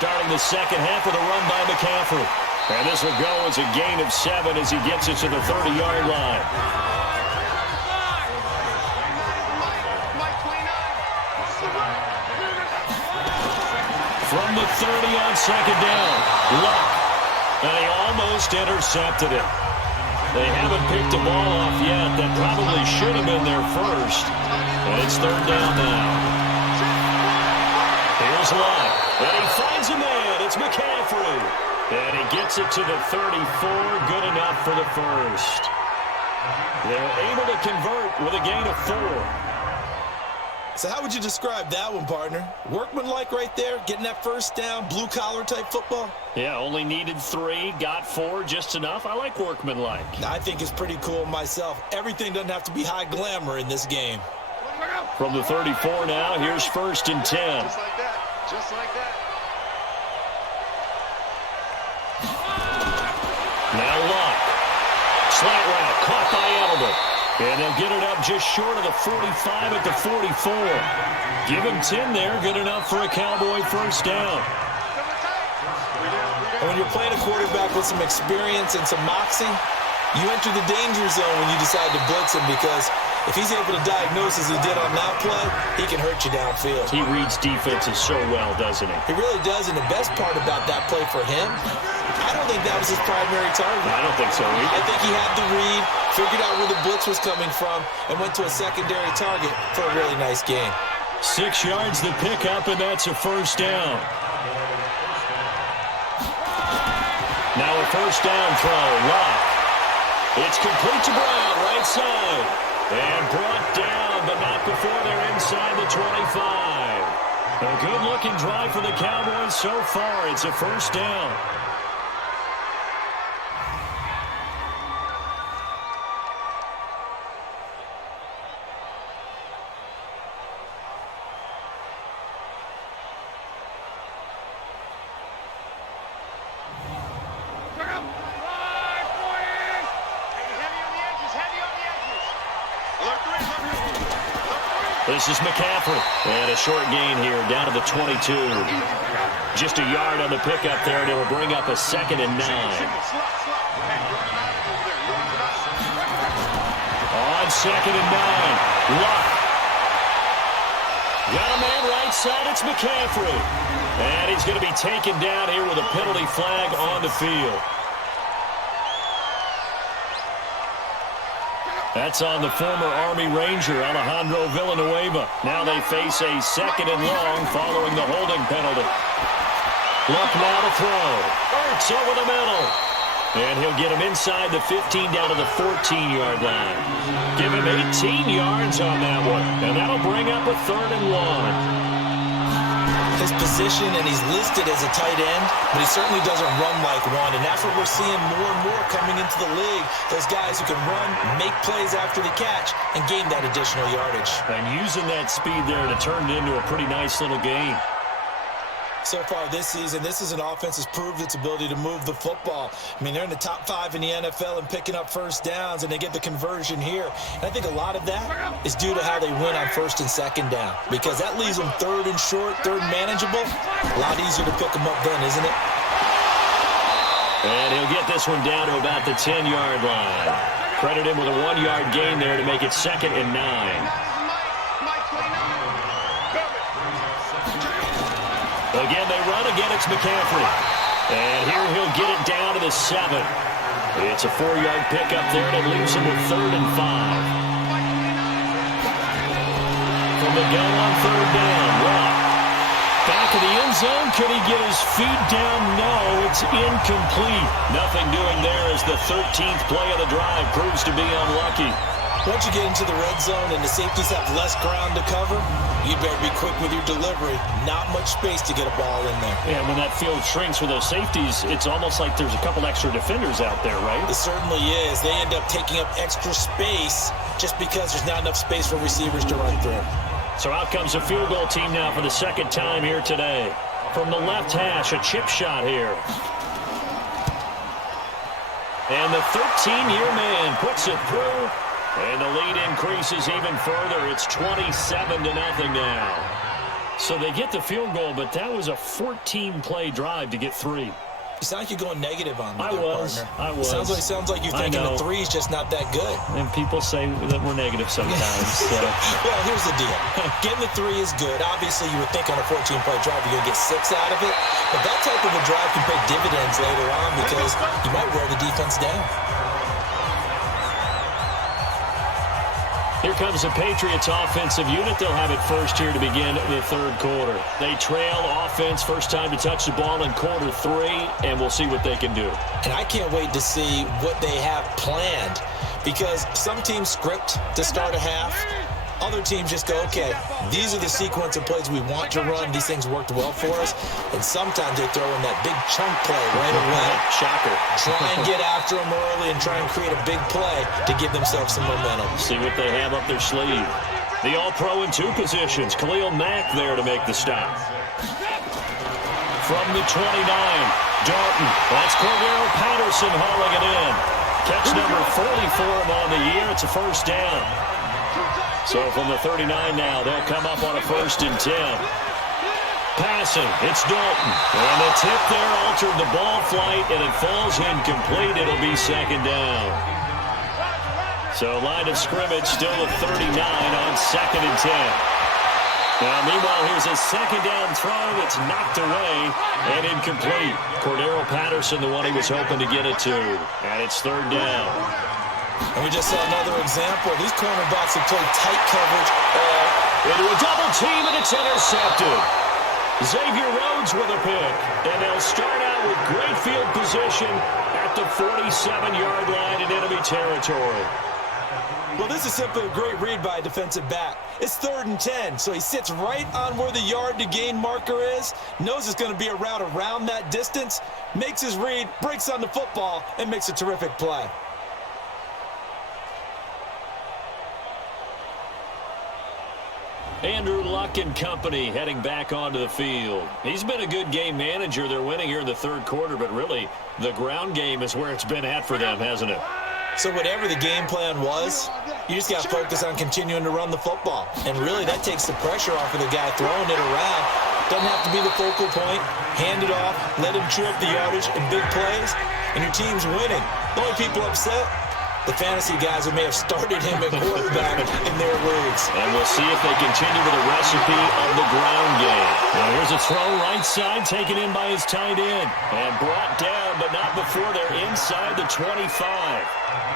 Starting the second half with a run by McCaffrey. And this will go as a gain of 7 as he gets it to the 30-yard line. From the 30 on second down, Luck. And he almost intercepted it. They haven't picked the ball off yet. That probably should have been their first. And it's third down now. Here's Luck. And he finds a man. It's McCaffrey. And he gets it to the 34. Good enough for the first. They're able to convert with a gain of 4. So how would you describe that one, partner? Workmanlike right there, getting that first down, blue-collar type football? Yeah, only needed 3, got 4, just enough. I like workmanlike. I think it's pretty cool myself. Everything doesn't have to be high glamour in this game. From the 34 now, here's first and 10. Just like that. Just like that. Now Luck. Slant route, caught by Edelman. And they'll get it up just short of the 45 at the 44. Give him 10 there, good enough for a Cowboy first down. And when you're playing a quarterback with some experience and some moxie, you enter the danger zone when you decide to blitz him, because if he's able to diagnose as he did on that play, he can hurt you downfield. He reads defenses so well, doesn't he? He really does, and the best part about that play for him, I don't think that was his primary target. I don't think so either. I think he had the read, figured out where the blitz was coming from, and went to a secondary target for a really nice gain. 6 yards to pick up, and that's a first down. Now a first down throw. Luck. It's complete to Brown, right side. And brought down, but not before they're inside the 25. A good-looking drive for the Cowboys so far. It's a first down. This is McCaffrey. And a short gain here down to the 22. Just a yard on the pickup there, and it'll bring up a 2nd and 9. On 2nd and 9. Luck. Got a man right side. It's McCaffrey. And he's going to be taken down here with a penalty flag on the field. That's on the former Army Ranger, Alejandro Villanueva. Now they face a 2nd and long following the holding penalty. Luck now to throw. Ertz over the middle. And he'll get him inside the 15 down to the 14-yard line. Give him 18 yards on that one. And that'll bring up a 3rd and 1. His position, and he's listed as a tight end, but he certainly doesn't run like one, and that's what we're seeing more and more coming into the league. Those guys who can run, make plays after the catch, and gain that additional yardage. And using that speed there to turn it into a pretty nice little game. So far this season, this is an offense that's proved its ability to move the football. I mean, they're in the top 5 in the NFL and picking up first downs, and they get the conversion here. And I think a lot of that is due to how they win on 1st and 2nd down, because that leaves them 3rd and short, 3rd manageable. A lot easier to pick them up then, isn't it? And he'll get this one down to about the 10-yard line. Credit him with a 1-yard gain there to make it 2nd and 9. Again, they run. Again, it's McCaffrey. And here he'll get it down to the 7. It's a 4-yard pickup there, and it leaves him with 3rd and 5. From the gun on 3rd down, Luck. Back of the end zone. Could he get his feet down? No, it's incomplete. Nothing doing there as the 13th play of the drive proves to be unlucky. Once you get into the red zone and the safeties have less ground to cover, you better be quick with your delivery. Not much space to get a ball in there. Yeah, when that field shrinks with those safeties, it's almost like there's a couple extra defenders out there, right? It certainly is. They end up taking up extra space just because there's not enough space for receivers to run through. So out comes a field goal team now for the 2nd time here today. From the left hash, a chip shot here. And the 13-year man puts it through. And the lead increases even further. It's 27-0 now. So they get the field goal, but that was a 14-play drive to get 3. You sound like you're going negative on me, I was. Sounds like you're thinking the 3's just not that good. And people say that we're negative sometimes. So. Well, here's the deal. Getting the 3 is good. Obviously, you would think on a 14-play drive you're going to get 6 out of it. But that type of a drive can pay dividends later on because you might wear the defense down. Here comes the Patriots offensive unit. They'll have it first here to begin the 3rd quarter. They trail offense, first time to touch the ball in quarter 3, and we'll see what they can do. And I can't wait to see what they have planned, because some teams script to start a half. Other teams just go, okay, these are the sequence of plays we want to run. These things worked well for us. And sometimes they throw in that big chunk play right away. Shocker. Try and get after them early and try and create a big play to give themselves some momentum. See what they have up their sleeve. The All-Pro in 2 positions. Khalil Mack there to make the stop. From the 29, Dalton. That's Cordero Patterson hauling it in. Catch number 40 for him on the year. It's a first down. So from the 39 now, they'll come up on a 1st and 10. Passing, it's Dalton. And the tip there altered the ball flight, and it falls incomplete. It'll be 2nd down. So line of scrimmage still at 39 on 2nd and 10. Now, meanwhile, here's a 2nd down throw that's knocked away and incomplete. Cordero Patterson, the one he was hoping to get it to. And it's 3rd down. And we just saw another example. These cornerbacks have played tight coverage into a double team, and it's intercepted. Xavier Rhodes with a pick. And they'll start out with great field position at the 47-yard line in enemy territory. Well, this is simply a great read by a defensive back. It's 3rd and 10, so he sits right on where the yard to gain marker is, knows it's going to be a route around that distance, makes his read, breaks on the football, and makes a terrific play. Andrew Luck and company heading back onto the field. He's been a good game manager. They're winning here in the 3rd quarter, but really the ground game is where it's been at for them, hasn't it? So whatever the game plan was, you just got to focus on continuing to run the football. And really that takes the pressure off of the guy throwing it around. Doesn't have to be the focal point. Hand it off, let him chew up the yardage in big plays, and your team's winning. The only people upset, the fantasy guys who may have started him at quarterback in their leagues. And we'll see if they continue with the recipe of the ground game. Now here's a throw right side, taken in by his tight end. And brought down, but not before they're inside the 25.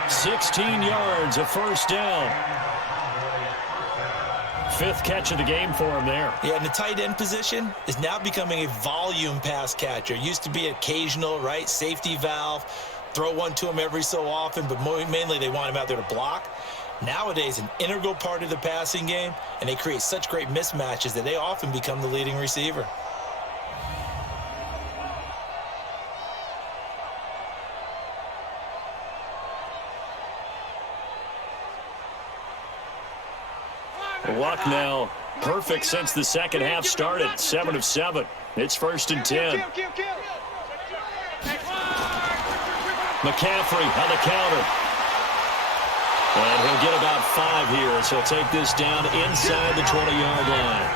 16 yards, a first down. 5th catch of the game for him there. Yeah, and the tight end position is now becoming a volume pass catcher. Used to be occasional, right, safety valve. Throw one to him every so often, but mainly they want him out there to block. Nowadays, an integral part of the passing game, and they create such great mismatches that they often become the leading receiver. Luck now perfect since the second half started. 7 of 7. It's 1st and 10. McCaffrey on the counter. And he'll get about 5 here, so he'll take this down inside the 20-yard line.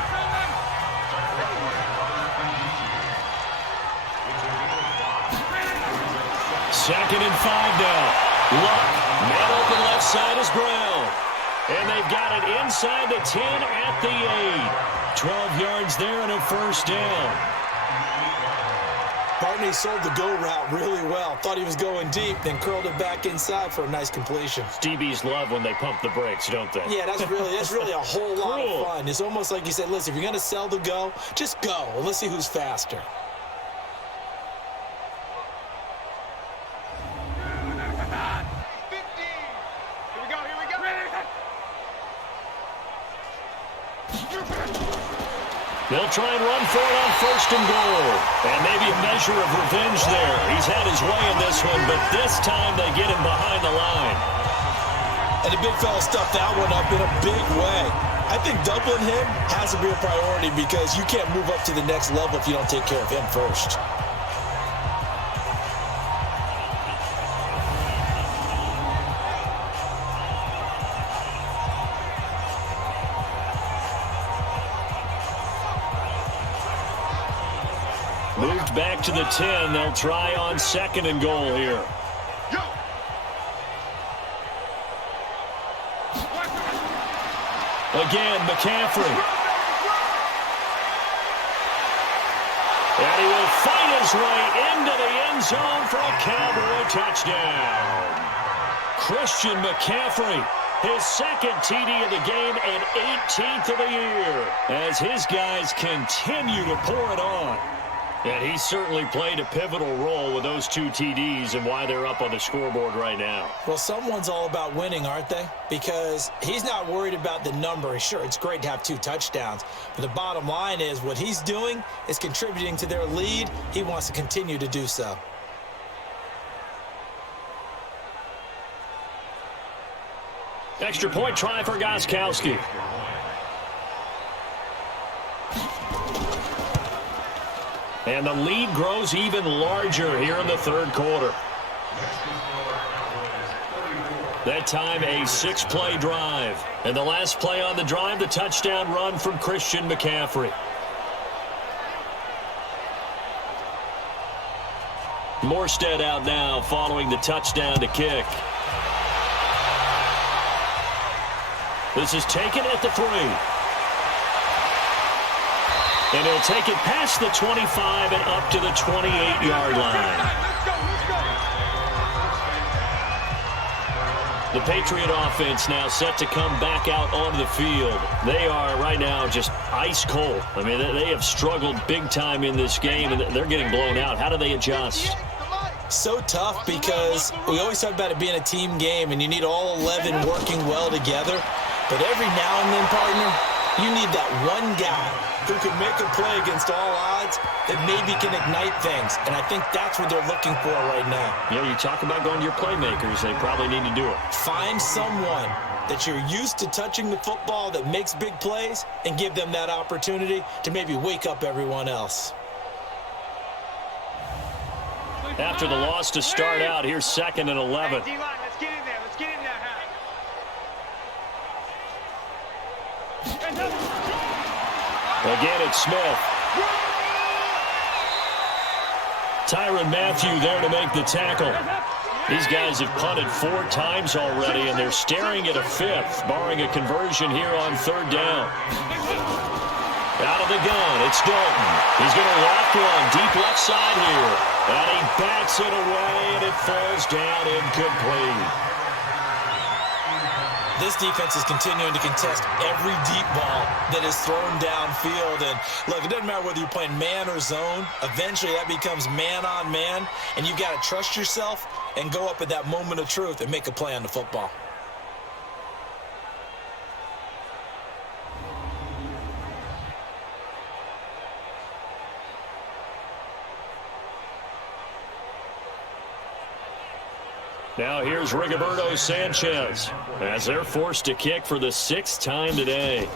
Second and 5 now. Luck, man open left side is Brown. And they've got it inside the 10 at the 8. 12 yards there and a first down. Barney sold the go route really well. Thought he was going deep, then curled it back inside for a nice completion. DBs love when they pump the brakes, don't they? Yeah, that's really a whole lot of fun. It's almost like you said, listen, if you're going to sell the go, just go. And let's see who's faster. They'll try and run for it on 1st and goal. And maybe a measure of revenge there. He's had his way in this one, but this time they get him behind the line. And the big fella stuffed that one up in a big way. I think doubling him has to be a priority because you can't move up to the next level if you don't take care of him first. Moved back to the 10. They'll try on 2nd and goal here. Again, McCaffrey. And he will fight his way into the end zone for a Cowboy touchdown. Christian McCaffrey, his 2nd TD of the game and 18th of the year, as his guys continue to pour it on. And he certainly played a pivotal role with those 2 TDs and why they're up on the scoreboard right now. Well, someone's all about winning, aren't they? Because he's not worried about the number. Sure, it's great to have 2 touchdowns. But the bottom line is what he's doing is contributing to their lead. He wants to continue to do so. Extra point try for Gostkowski. And the lead grows even larger here in the 3rd quarter. That time a 6-play drive. And the last play on the drive, the touchdown run from Christian McCaffrey. Morstead out now following the touchdown to kick. This is taken at the 3. And he'll take it past the 25 and up to the 28-yard line. The Patriot offense now set to come back out onto the field. They are right now just ice cold. I mean, they have struggled big time in this game, and they're getting blown out. How do they adjust? So tough because we always talk about it being a team game and you need all 11 working well together. But every now and then, partner, you need that one guy who can make a play against all odds that maybe can ignite things. And I think that's what they're looking for right now. Yeah, you talk about going to your playmakers. They probably need to do it. Find someone that you're used to touching the football that makes big plays and give them that opportunity to maybe wake up everyone else. After the loss to start out, here's 2nd and 11. Hey, D-line, let's get in there. Let's get in there, Again, it's Smith. Tyrann Mathieu there to make the tackle. These guys have punted 4 times already, and they're staring at a 5th, barring a conversion here on 3rd down. Out of the gun, it's Dalton. He's going to loft one deep left side here. And he backs it away, and it falls down incomplete. This defense is continuing to contest every deep ball that is thrown downfield. And look, it doesn't matter whether you're playing man or zone. Eventually, that becomes man on man. And you've got to trust yourself and go up at that moment of truth and make a play on the football. Now here's Rigoberto Sanchez as they're forced to kick for the 6th time today.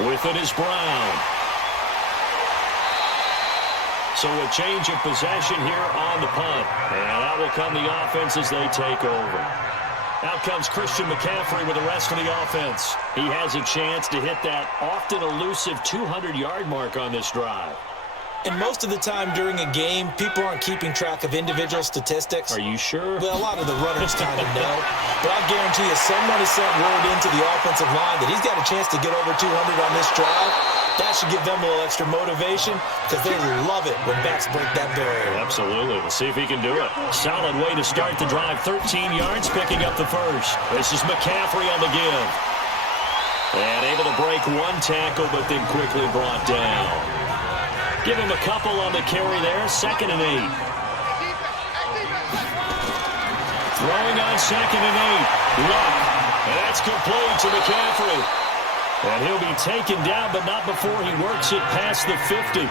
With it is Brown. So a change of possession here on the punt. And that will come the offense as they take over. Out comes Christian McCaffrey with the rest of the offense. He has a chance to hit that often elusive 200-yard mark on this drive. And most of the time during a game, people aren't keeping track of individual statistics. Are you sure? Well, a lot of the runners kind of know. But I'll guarantee you someone has sent word into the offensive line that he's got a chance to get over 200 on this drive. That should give them a little extra motivation because they love it when backs break that barrier. Absolutely. We'll see if he can do it. Solid way to start the drive. 13 yards, picking up the first. This is McCaffrey on the give. And able to break 1 tackle, but then quickly brought down. Give him a couple on the carry there. 2nd and 8. Throwing on 2nd and 8. Luck. And that's complete to McCaffrey. And he'll be taken down, but not before he works it past the 50.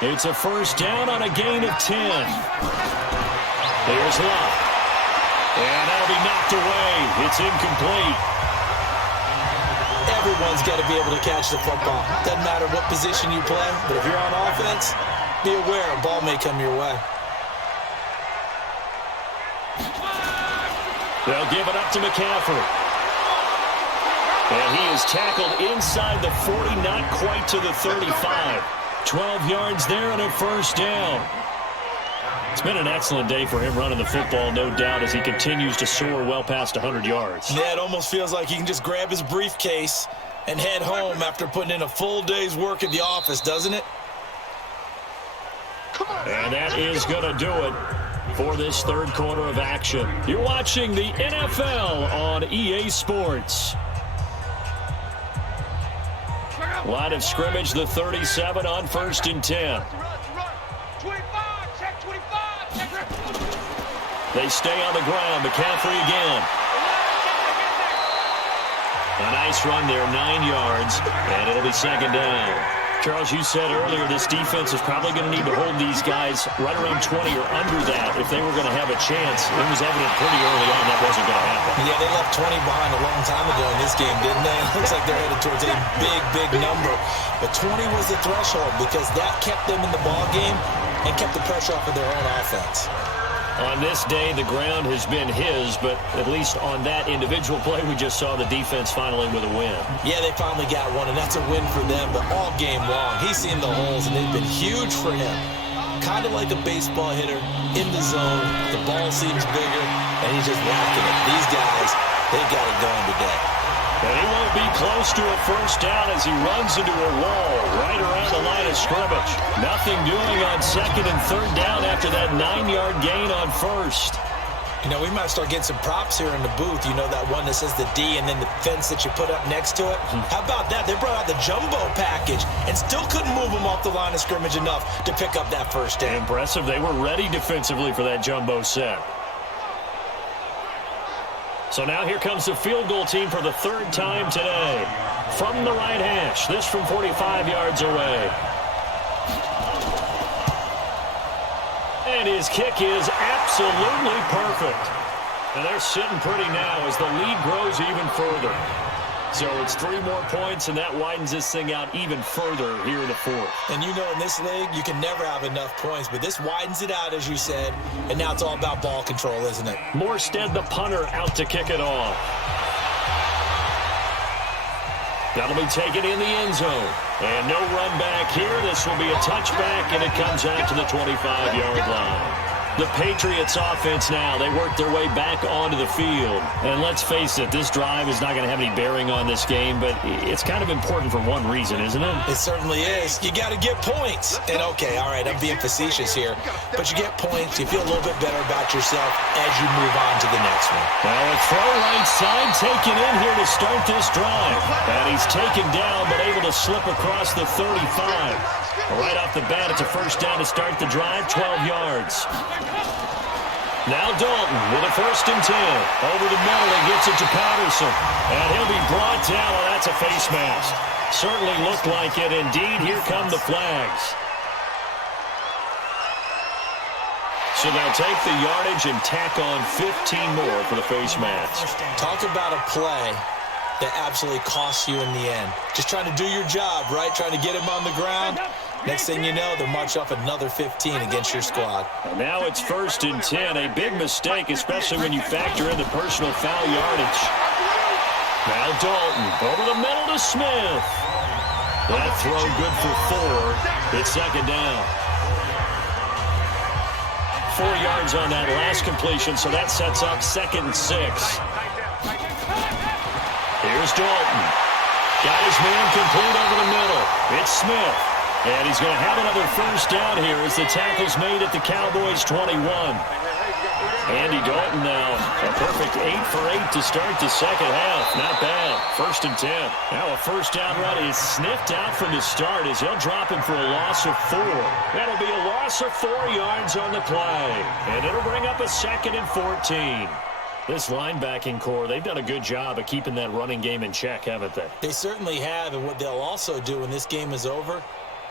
It's a first down on a gain of 10. Here's Luck. And that'll be knocked away. It's incomplete. Everyone's got to be able to catch the football. Doesn't matter what position you play, but if you're on offense, be aware a ball may come your way. They'll give it up to McCaffrey. And he is tackled inside the 40, not quite to the 35. 12 yards there and a first down. It's been an excellent day for him running the football, no doubt, as he continues to soar well past 100 yards. Yeah, it almost feels like he can just grab his briefcase and head home after putting in a full day's work at the office, doesn't it? And that is going to do it for this 3rd quarter of action. You're watching the NFL on EA Sports. Line of scrimmage, the 37 on 1st and 10. They stay on the ground. McCaffrey again. A nice run there, 9 yards, and it'll be 2nd down. Charles, you said earlier this defense is probably going to need to hold these guys right around 20 or under that if they were going to have a chance. It was evident pretty early on that wasn't going to happen. Yeah, they left 20 behind a long time ago in this game, didn't they? It looks like they're headed towards a big, big number. But 20 was the threshold because that kept them in the ball game and kept the pressure off of their own offense. On this day, the ground has been his, but at least on that individual play, we just saw the defense finally with a win. Yeah, they finally got one, and that's a win for them, but all game long, he's seen the holes, and they've been huge for him. Kind of like a baseball hitter in the zone. The ball seems bigger, and he's just whacking it. These guys, they got it going today. And he won't be close to a first down as he runs into a wall right around the line of scrimmage. Nothing doing on 2nd and 3rd down after that 9-yard gain on 1st. You know, we might start getting some props here in the booth. You know, that one that says the D and then the fence that you put up next to it? How about that? They brought out the jumbo package and still couldn't move them off the line of scrimmage enough to pick up that first down. Impressive. They were ready defensively for that jumbo set. So now here comes the field goal team for the third time today. From the right hash, this from 45 yards away. And his kick is absolutely perfect. And they're sitting pretty now as the lead grows even further. So it's 3 more points, and that widens this thing out even further here in the fourth. And you know, in this league, you can never have enough points, but this widens it out, as you said, and now it's all about ball control, isn't it? Morstead, the punter, out to kick it off. That'll be taken in the end zone. And no run back here. This will be a touchback, and it comes out to the 25-yard line. The Patriots offense now, they work their way back onto the field. And let's face it, this drive is not going to have any bearing on this game, but it's kind of important for one reason, isn't it? It certainly is. You got to get points. And okay, all right, I'm being facetious here, but you get points, you feel a little bit better about yourself as you move on to the next one. Well, a throw right side taken in here to start this drive. And he's taken down, but able to slip across the 35. Right off the bat, it's a first down to start the drive, 12 yards. Now Dalton with a 1st and 10. Over the middle, he gets it to Patterson. And he'll be brought down. Oh, that's a face mask. Certainly looked like it. Indeed, here come the flags. So they'll take the yardage and tack on 15 more for the face mask. Talk about a play that absolutely costs you in the end. Just trying to do your job, right? Trying to get him on the ground. Next thing you know, they'll march off another 15 against your squad. And now it's 1st and 10. A big mistake, especially when you factor in the personal foul yardage. Now Dalton over the middle to Smith. That throw good for 4. It's 2nd down. 4 yards on that last completion, so that sets up 2nd and 6. Here's Dalton. Got his man complete over the middle. It's Smith. And he's going to have another first down here as the tackle's made at the Cowboys 21. Andy Dalton now, a perfect 8 for 8 to start the second half. Not bad. 1st and 10. Now a first down run is sniffed out from the start as he'll drop him for a loss of 4. That'll be a loss of 4 yards on the play. And it'll bring up a 2nd and 14. This linebacking core, they've done a good job of keeping that running game in check, haven't they? They certainly have, and what they'll also do when this game is over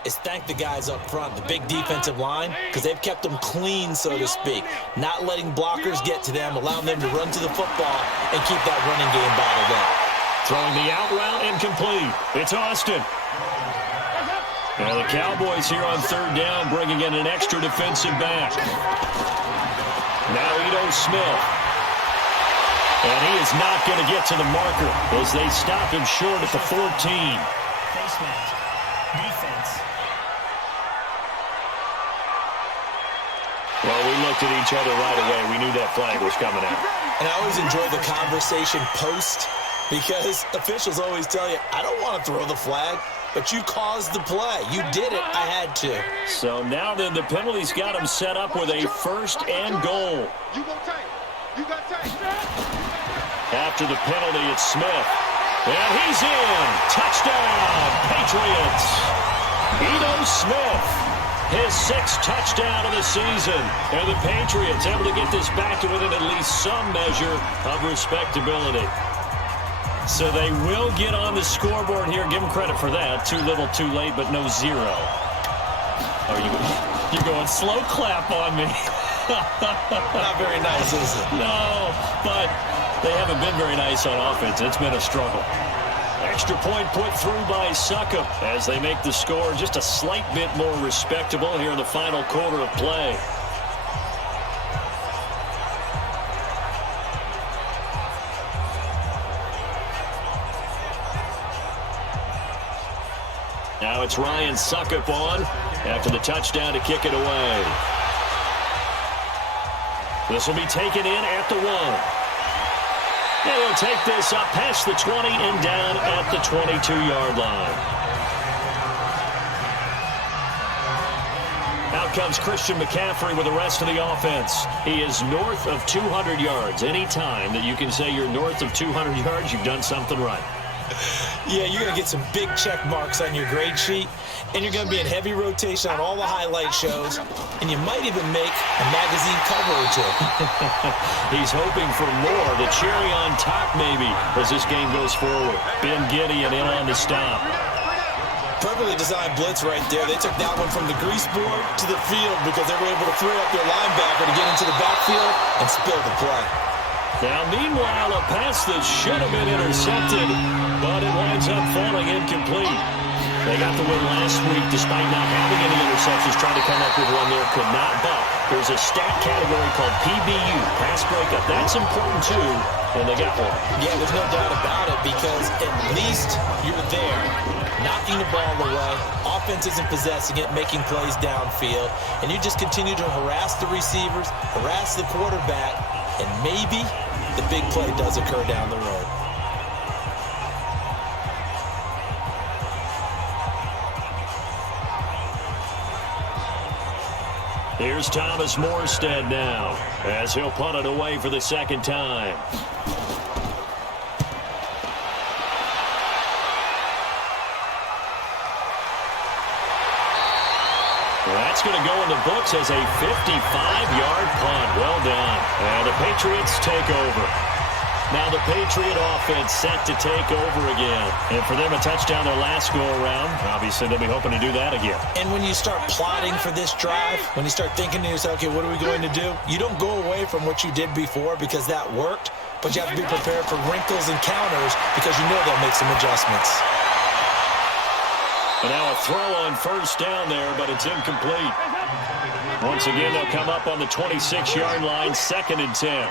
is thank the guys up front, the big defensive line, because they've kept them clean, so to speak. Not letting blockers get to them, allowing them to run to the football and keep that running game bottled up. Throwing the out route incomplete. It's Austin. Now the Cowboys here on 3rd down, bringing in an extra defensive back. Now Ito Smith. And he is not going to get to the marker as they stop him short at the 14. Face mask. Defense. Well, we looked at each other right away. We knew that flag was coming out. And I always enjoy the conversation post because officials always tell you, I don't want to throw the flag, but you caused the play. You did it. I had to. So now then the penalty's got him set up with a 1st and goal. You gonna take. You got take. After the penalty, it's Smith. And he's in. Touchdown, Patriots. Ito Smith, his 6th touchdown of the season. And the Patriots able to get this back to within at least some measure of respectability. So they will get on the scoreboard here. Give them credit for that. Too little, too late, but no 0. Oh, you're going slow clap on me. Not very nice, is it? No, but they haven't been very nice on offense. It's been a struggle. Extra point put through by Suckup as they make the score just a slight bit more respectable here in the final quarter of play. Now it's Ryan Suckup on after the touchdown to kick it away. This will be taken in at the 1. And he'll take this up past the 20 and down at the 22-yard line. Out comes Christian McCaffrey with the rest of the offense. He is north of 200 yards. Any time that you can say you're north of 200 yards, you've done something right. Yeah, you're going to get some big check marks on your grade sheet, and you're going to be in heavy rotation on all the highlight shows, and you might even make a magazine cover or two. He's hoping for more, the cherry on top maybe, as this game goes forward. Ben Gideon in on the stop. Perfectly designed blitz right there. They took that one from the grease board to the field because they were able to free up their linebacker to get into the backfield and spill the play. Now, meanwhile, a pass that should have been intercepted, but it winds up falling incomplete. They got the win last week despite not having any interceptions. Tried to come up with one there, could not. But there's a stat category called PBU, pass breakup. That's important, too, and they got one. Yeah, there's no doubt about it because at least you're there, knocking the ball away. Offense isn't possessing it, making plays downfield. And you just continue to harass the receivers, harass the quarterback, and maybe the big play does occur down the road. Here's Thomas Morstead now, as he'll punt it away for the second time. That's going to go in the books as a 55-yard punt. Well done. And the Patriots take over. Now the Patriot offense set to take over again. And for them, a touchdown their last go-around. Obviously, they'll be hoping to do that again. And when you start plotting for this drive, when you start thinking to yourself, okay, what are we going to do? You don't go away from what you did before because that worked, but you have to be prepared for wrinkles and counters because you know they'll make some adjustments. And now a throw on first down there, but it's incomplete. Once again, they'll come up on the 26-yard line, 2nd and 10.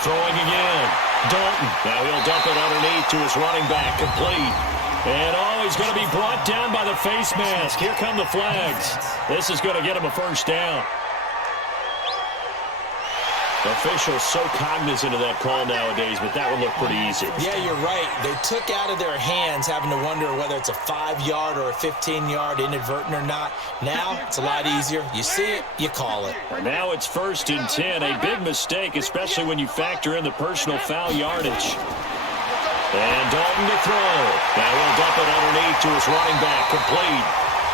Throwing again. Dalton. Now he'll dump it underneath to his running back, complete. And he's going to be brought down by the face mask. Here come the flags. This is going to get him a first down. Officials so cognizant of that call nowadays, but that would look pretty easy. Yeah, you're right. They took out of their hands having to wonder whether it's a 5-yard or a 15-yard inadvertent or not. Now, it's a lot easier. You see it, you call it. Now it's 1st and 10. A big mistake, especially when you factor in the personal foul yardage. And Dalton to throw. Now he'll dump it underneath to his running back, complete.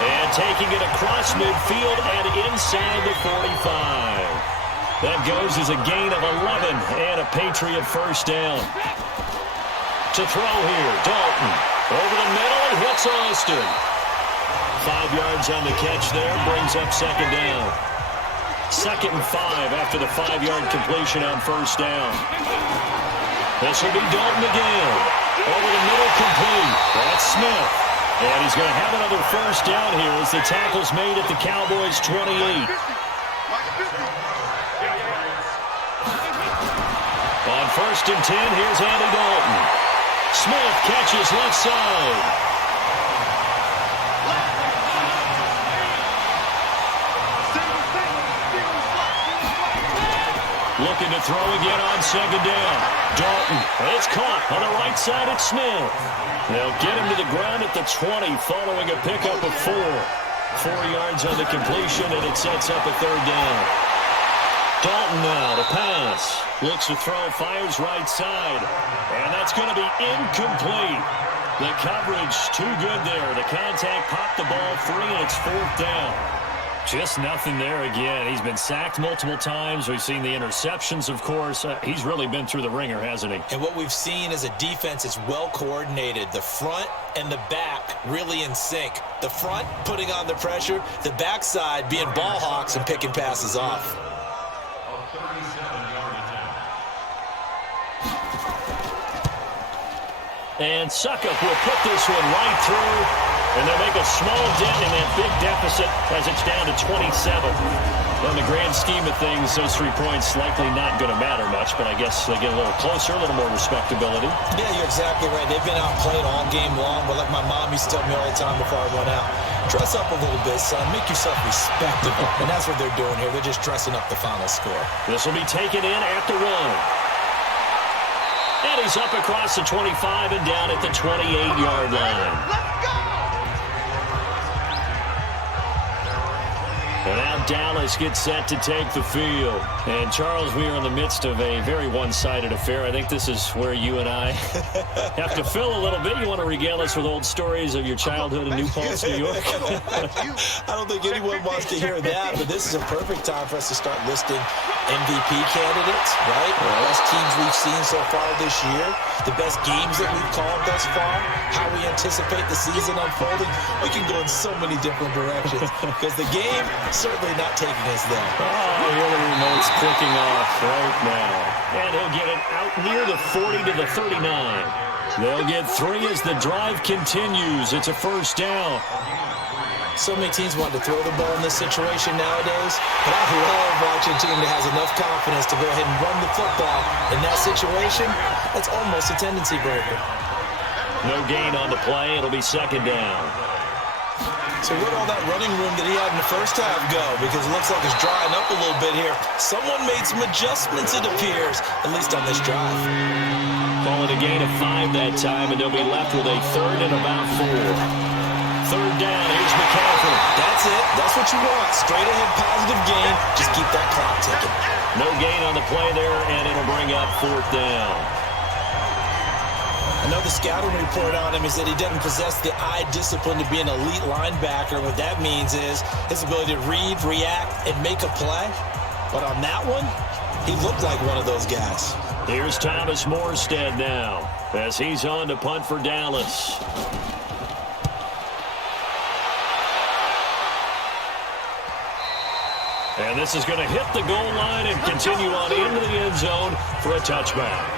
And taking it across midfield and inside the 45. That goes as a gain of 11 and a Patriot first down. To throw here, Dalton. Over the middle and hits Austin. 5 yards on the catch there, brings up 2nd down. 2nd and 5 after the 5-yard completion on first down. This will be Dalton again. Over the middle, complete. That's Smith. And he's going to have another first down here as the tackle's made at the Cowboys' 28. On 1st and 10, here's Andy Dalton. Smith catches left side. Looking to throw again on 2nd down. Dalton, it's caught on the right side at Smith. They'll get him to the ground at the 20 following a pickup of 4. 4 yards on the completion, and it sets up a 3rd down. Dalton now to pass. Looks to throw, fires right side. And that's going to be incomplete. The coverage too good there. The contact popped the ball free, and it's 4th down. Just nothing there again. He's been sacked multiple times. We've seen the interceptions, of course. He's really been through the ringer, hasn't he? And what we've seen is a defense that's well coordinated. The front and the back really in sync. The front putting on the pressure. The backside being ball hawks and picking passes off. And Suckup will put this one right through, and they'll make a small dent in that big deficit as it's down to 27. On the grand scheme of things, those 3 points likely not going to matter much, but I guess they get a little closer, a little more respectability. Yeah, you're exactly right. They've been outplayed all game long, but like my mom used to tell me all the time before I went out, dress up a little bit, son. Make yourself respectable. And that's what they're doing here. They're just dressing up the final score. This will be taken in at the 1. And he's up across the 25 and down at the 28-yard line. Let's go! And now Dallas gets set to take the field. And, Charles, we are in the midst of a very one-sided affair. I think this is where you and I have to fill a little bit. You want to regale us with old stories of your childhood in New Paltz, New York? I don't think anyone wants to hear that, but this is a perfect time for us to start listing MVP candidates, right? The best teams we've seen so far this year, the best games that we've called thus far, how we anticipate the season unfolding. We can go in so many different directions because the game certainly not taking us there. Oh, here the remote's clicking off right now. And he'll get it out near the 40 to the 39. They'll get 3 as the drive continues. It's a first down. So many teams want to throw the ball in this situation nowadays, but I love watching a team that has enough confidence to go ahead and run the football in that situation. That's almost a tendency breaker. No gain on the play. It'll be second down. So where'd all that running room that he had in the first half go? Because it looks like it's drying up a little bit here. Someone made some adjustments, it appears, at least on this drive. Call it a gain of 5 that time, and they'll be left with a third and about 4. Third down, here's McCaffrey. That's it. That's what you want. Straight ahead positive gain. Just keep that clock ticking. No gain on the play there, and it'll bring up fourth down. Another scouting report on him is that he doesn't possess the eye discipline to be an elite linebacker. What that means is his ability to read, react, and make a play. But on that one, he looked like one of those guys. Here's Thomas Morstead now as he's on to punt for Dallas. And this is going to hit the goal line and continue on into the end zone for a touchback.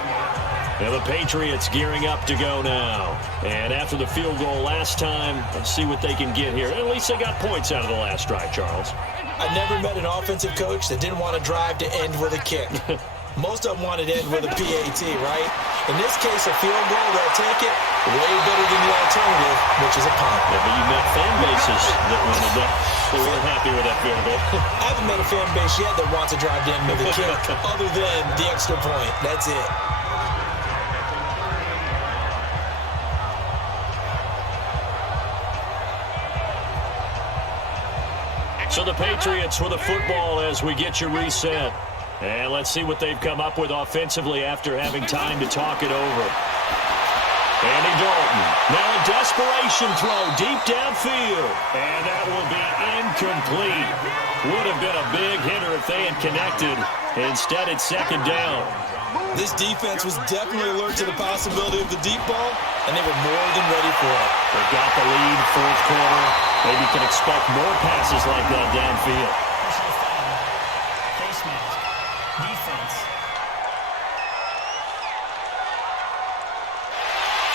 Now the Patriots gearing up to go now. And after the field goal last time, let's see what they can get here. At least they got points out of the last drive, Charles. I never met an offensive coach that didn't want to drive to end with a kick. Most of them wanted to end with a PAT, right? In this case, a field goal, they'll take it way better than the alternative, which is a punt. Yeah, but you met fan bases that wanted that. They weren't happy with that field goal. I haven't met a fan base yet that wants to drive to end with a kick other than the extra point. That's it. So the Patriots with the football as we get you reset. And let's see what they've come up with offensively after having time to talk it over. Andy Dalton. Now a desperation throw deep downfield. And that will be incomplete. Would have been a big hitter if they had connected. Instead, it's second down. This defense was definitely alert to the possibility of the deep ball, and they were more than ready for it. They've got the lead, fourth quarter. Maybe can expect more passes like that downfield. Personal foul. Face mask. Defense.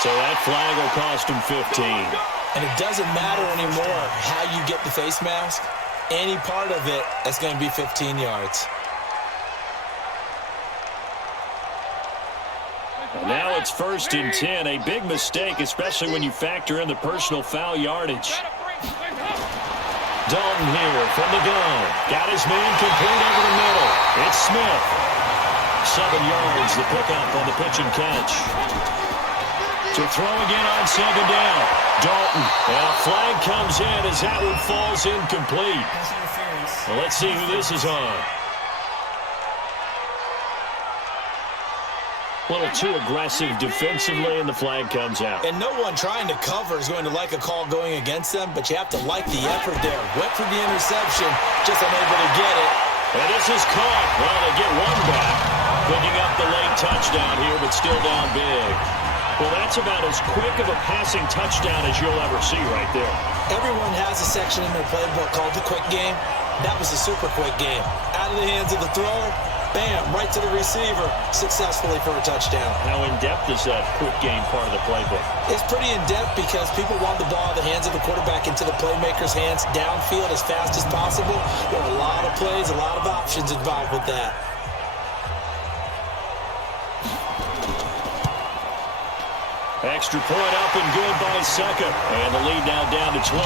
So that flag will cost him 15. And it doesn't matter anymore how you get the face mask. Any part of it, that's going to be 15 yards. Now it's first and 10. A big mistake, especially when you factor in the personal foul yardage. Dalton here from the gun. Got his man complete over the middle. It's Smith. 7 yards the pickup on the pitch and catch. To throw again on second down. Dalton. And a flag comes in as that one falls incomplete. Pass interference. Well, let's see who this is on. A little too aggressive defensively, and the flag comes out. And no one trying to cover is going to like a call going against them, but you have to like the effort there. Went for the interception, just unable to get it. And this is caught. Well, they get one back. Picking up the late touchdown here, but still down big. Well, that's about as quick of a passing touchdown as you'll ever see right there. Everyone has a section in their playbook called the quick game. That was a super quick game. Out of the hands of the thrower, bam, right to the receiver, successfully for a touchdown. How in-depth is that quick game part of the playbook? It's pretty in-depth because people want the ball in the hands of the quarterback into the playmaker's hands downfield as fast as possible. There are a lot of plays, a lot of options involved with that. Extra point up and good by second. And the lead now down to 20.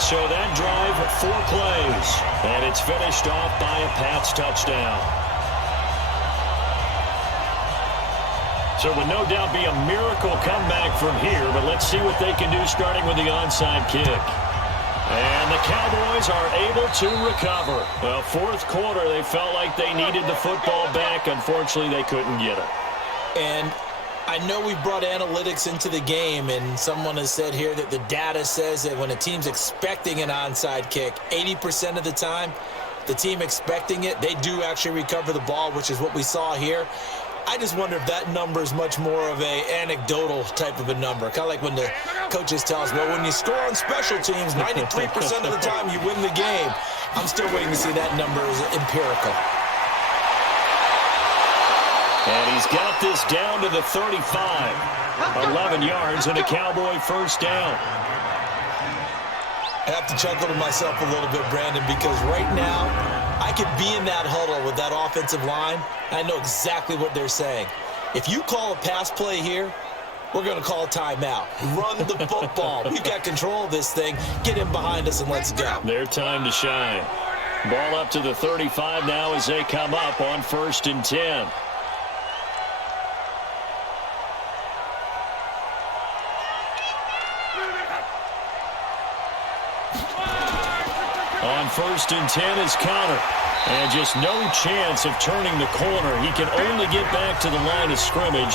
So that drive, 4 plays. And it's finished off by a Pats touchdown. So it would no doubt be a miracle comeback from here, but let's see what they can do starting with the onside kick. And the Cowboys are able to recover. Well, fourth quarter, they felt like they needed the football back. Unfortunately, they couldn't get it. And I know we brought analytics into the game, and someone has said here that the data says that when a team's expecting an onside kick, 80% of the time, the team expecting it, they do actually recover the ball, which is what we saw here. I just wonder if that number is much more of a anecdotal type of a number. Kind of like when the coaches tell us, well, when you score on special teams, 93% of the time you win the game. I'm still waiting to see that number as empirical. And he's got this down to the 35. 11 yards and a Cowboy first down. I have to chuckle to myself a little bit, Brandon, because right now I could be in that huddle with that offensive line. I know exactly what they're saying. If you call a pass play here, we're going to call a timeout. Run the football. We've got control of this thing. Get in behind us and let's go. Their time to shine. Ball up to the 35 now as they come up on 1st and 10. On 1st and 10 is Connor. And just no chance of turning the corner. He can only get back to the line of scrimmage.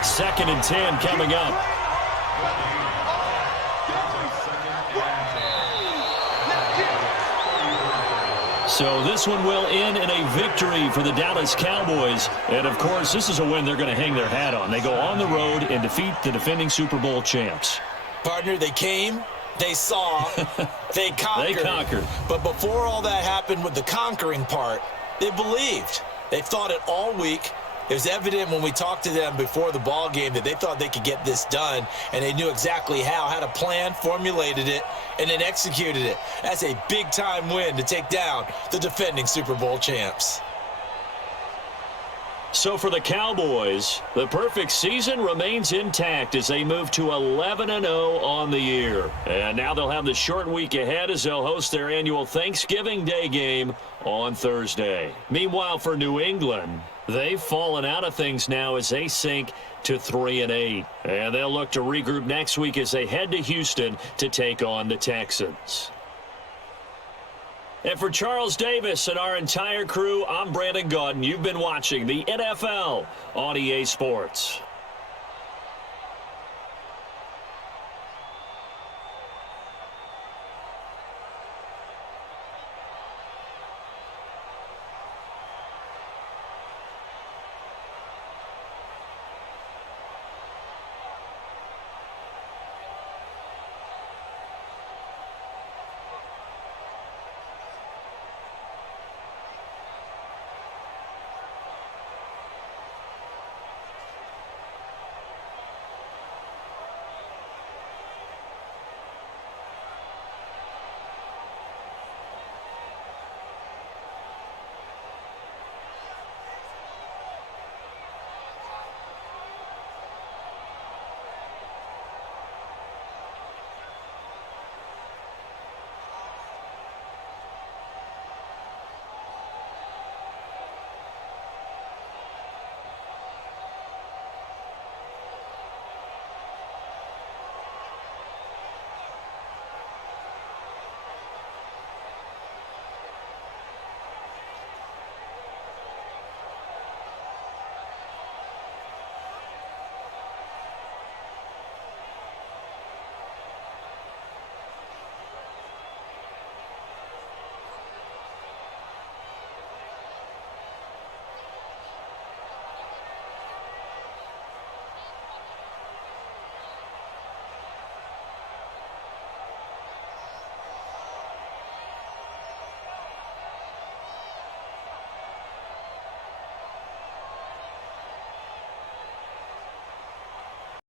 2nd and 10 coming up. So this one will end in a victory for the Dallas Cowboys. And, of course, this is a win they're going to hang their hat on. They go on the road and defeat the defending Super Bowl champs. Partner, they came. They saw, they conquered. They conquered. But before all that happened with the conquering part, they believed. They thought it all week. It was evident when we talked to them before the ball game that they thought they could get this done, and they knew exactly how, had a plan, formulated it, and then executed it. That's a big-time win to take down the defending Super Bowl champs. So for the Cowboys, the perfect season remains intact as they move to 11-0 on the year. And now they'll have the short week ahead as they'll host their annual Thanksgiving Day game on Thursday. Meanwhile, for New England, they've fallen out of things now as they sink to 3-8. And they'll look to regroup next week as they head to Houston to take on the Texans. And for Charles Davis and our entire crew, I'm Brandon Gaudin. You've been watching the NFL on EA Sports.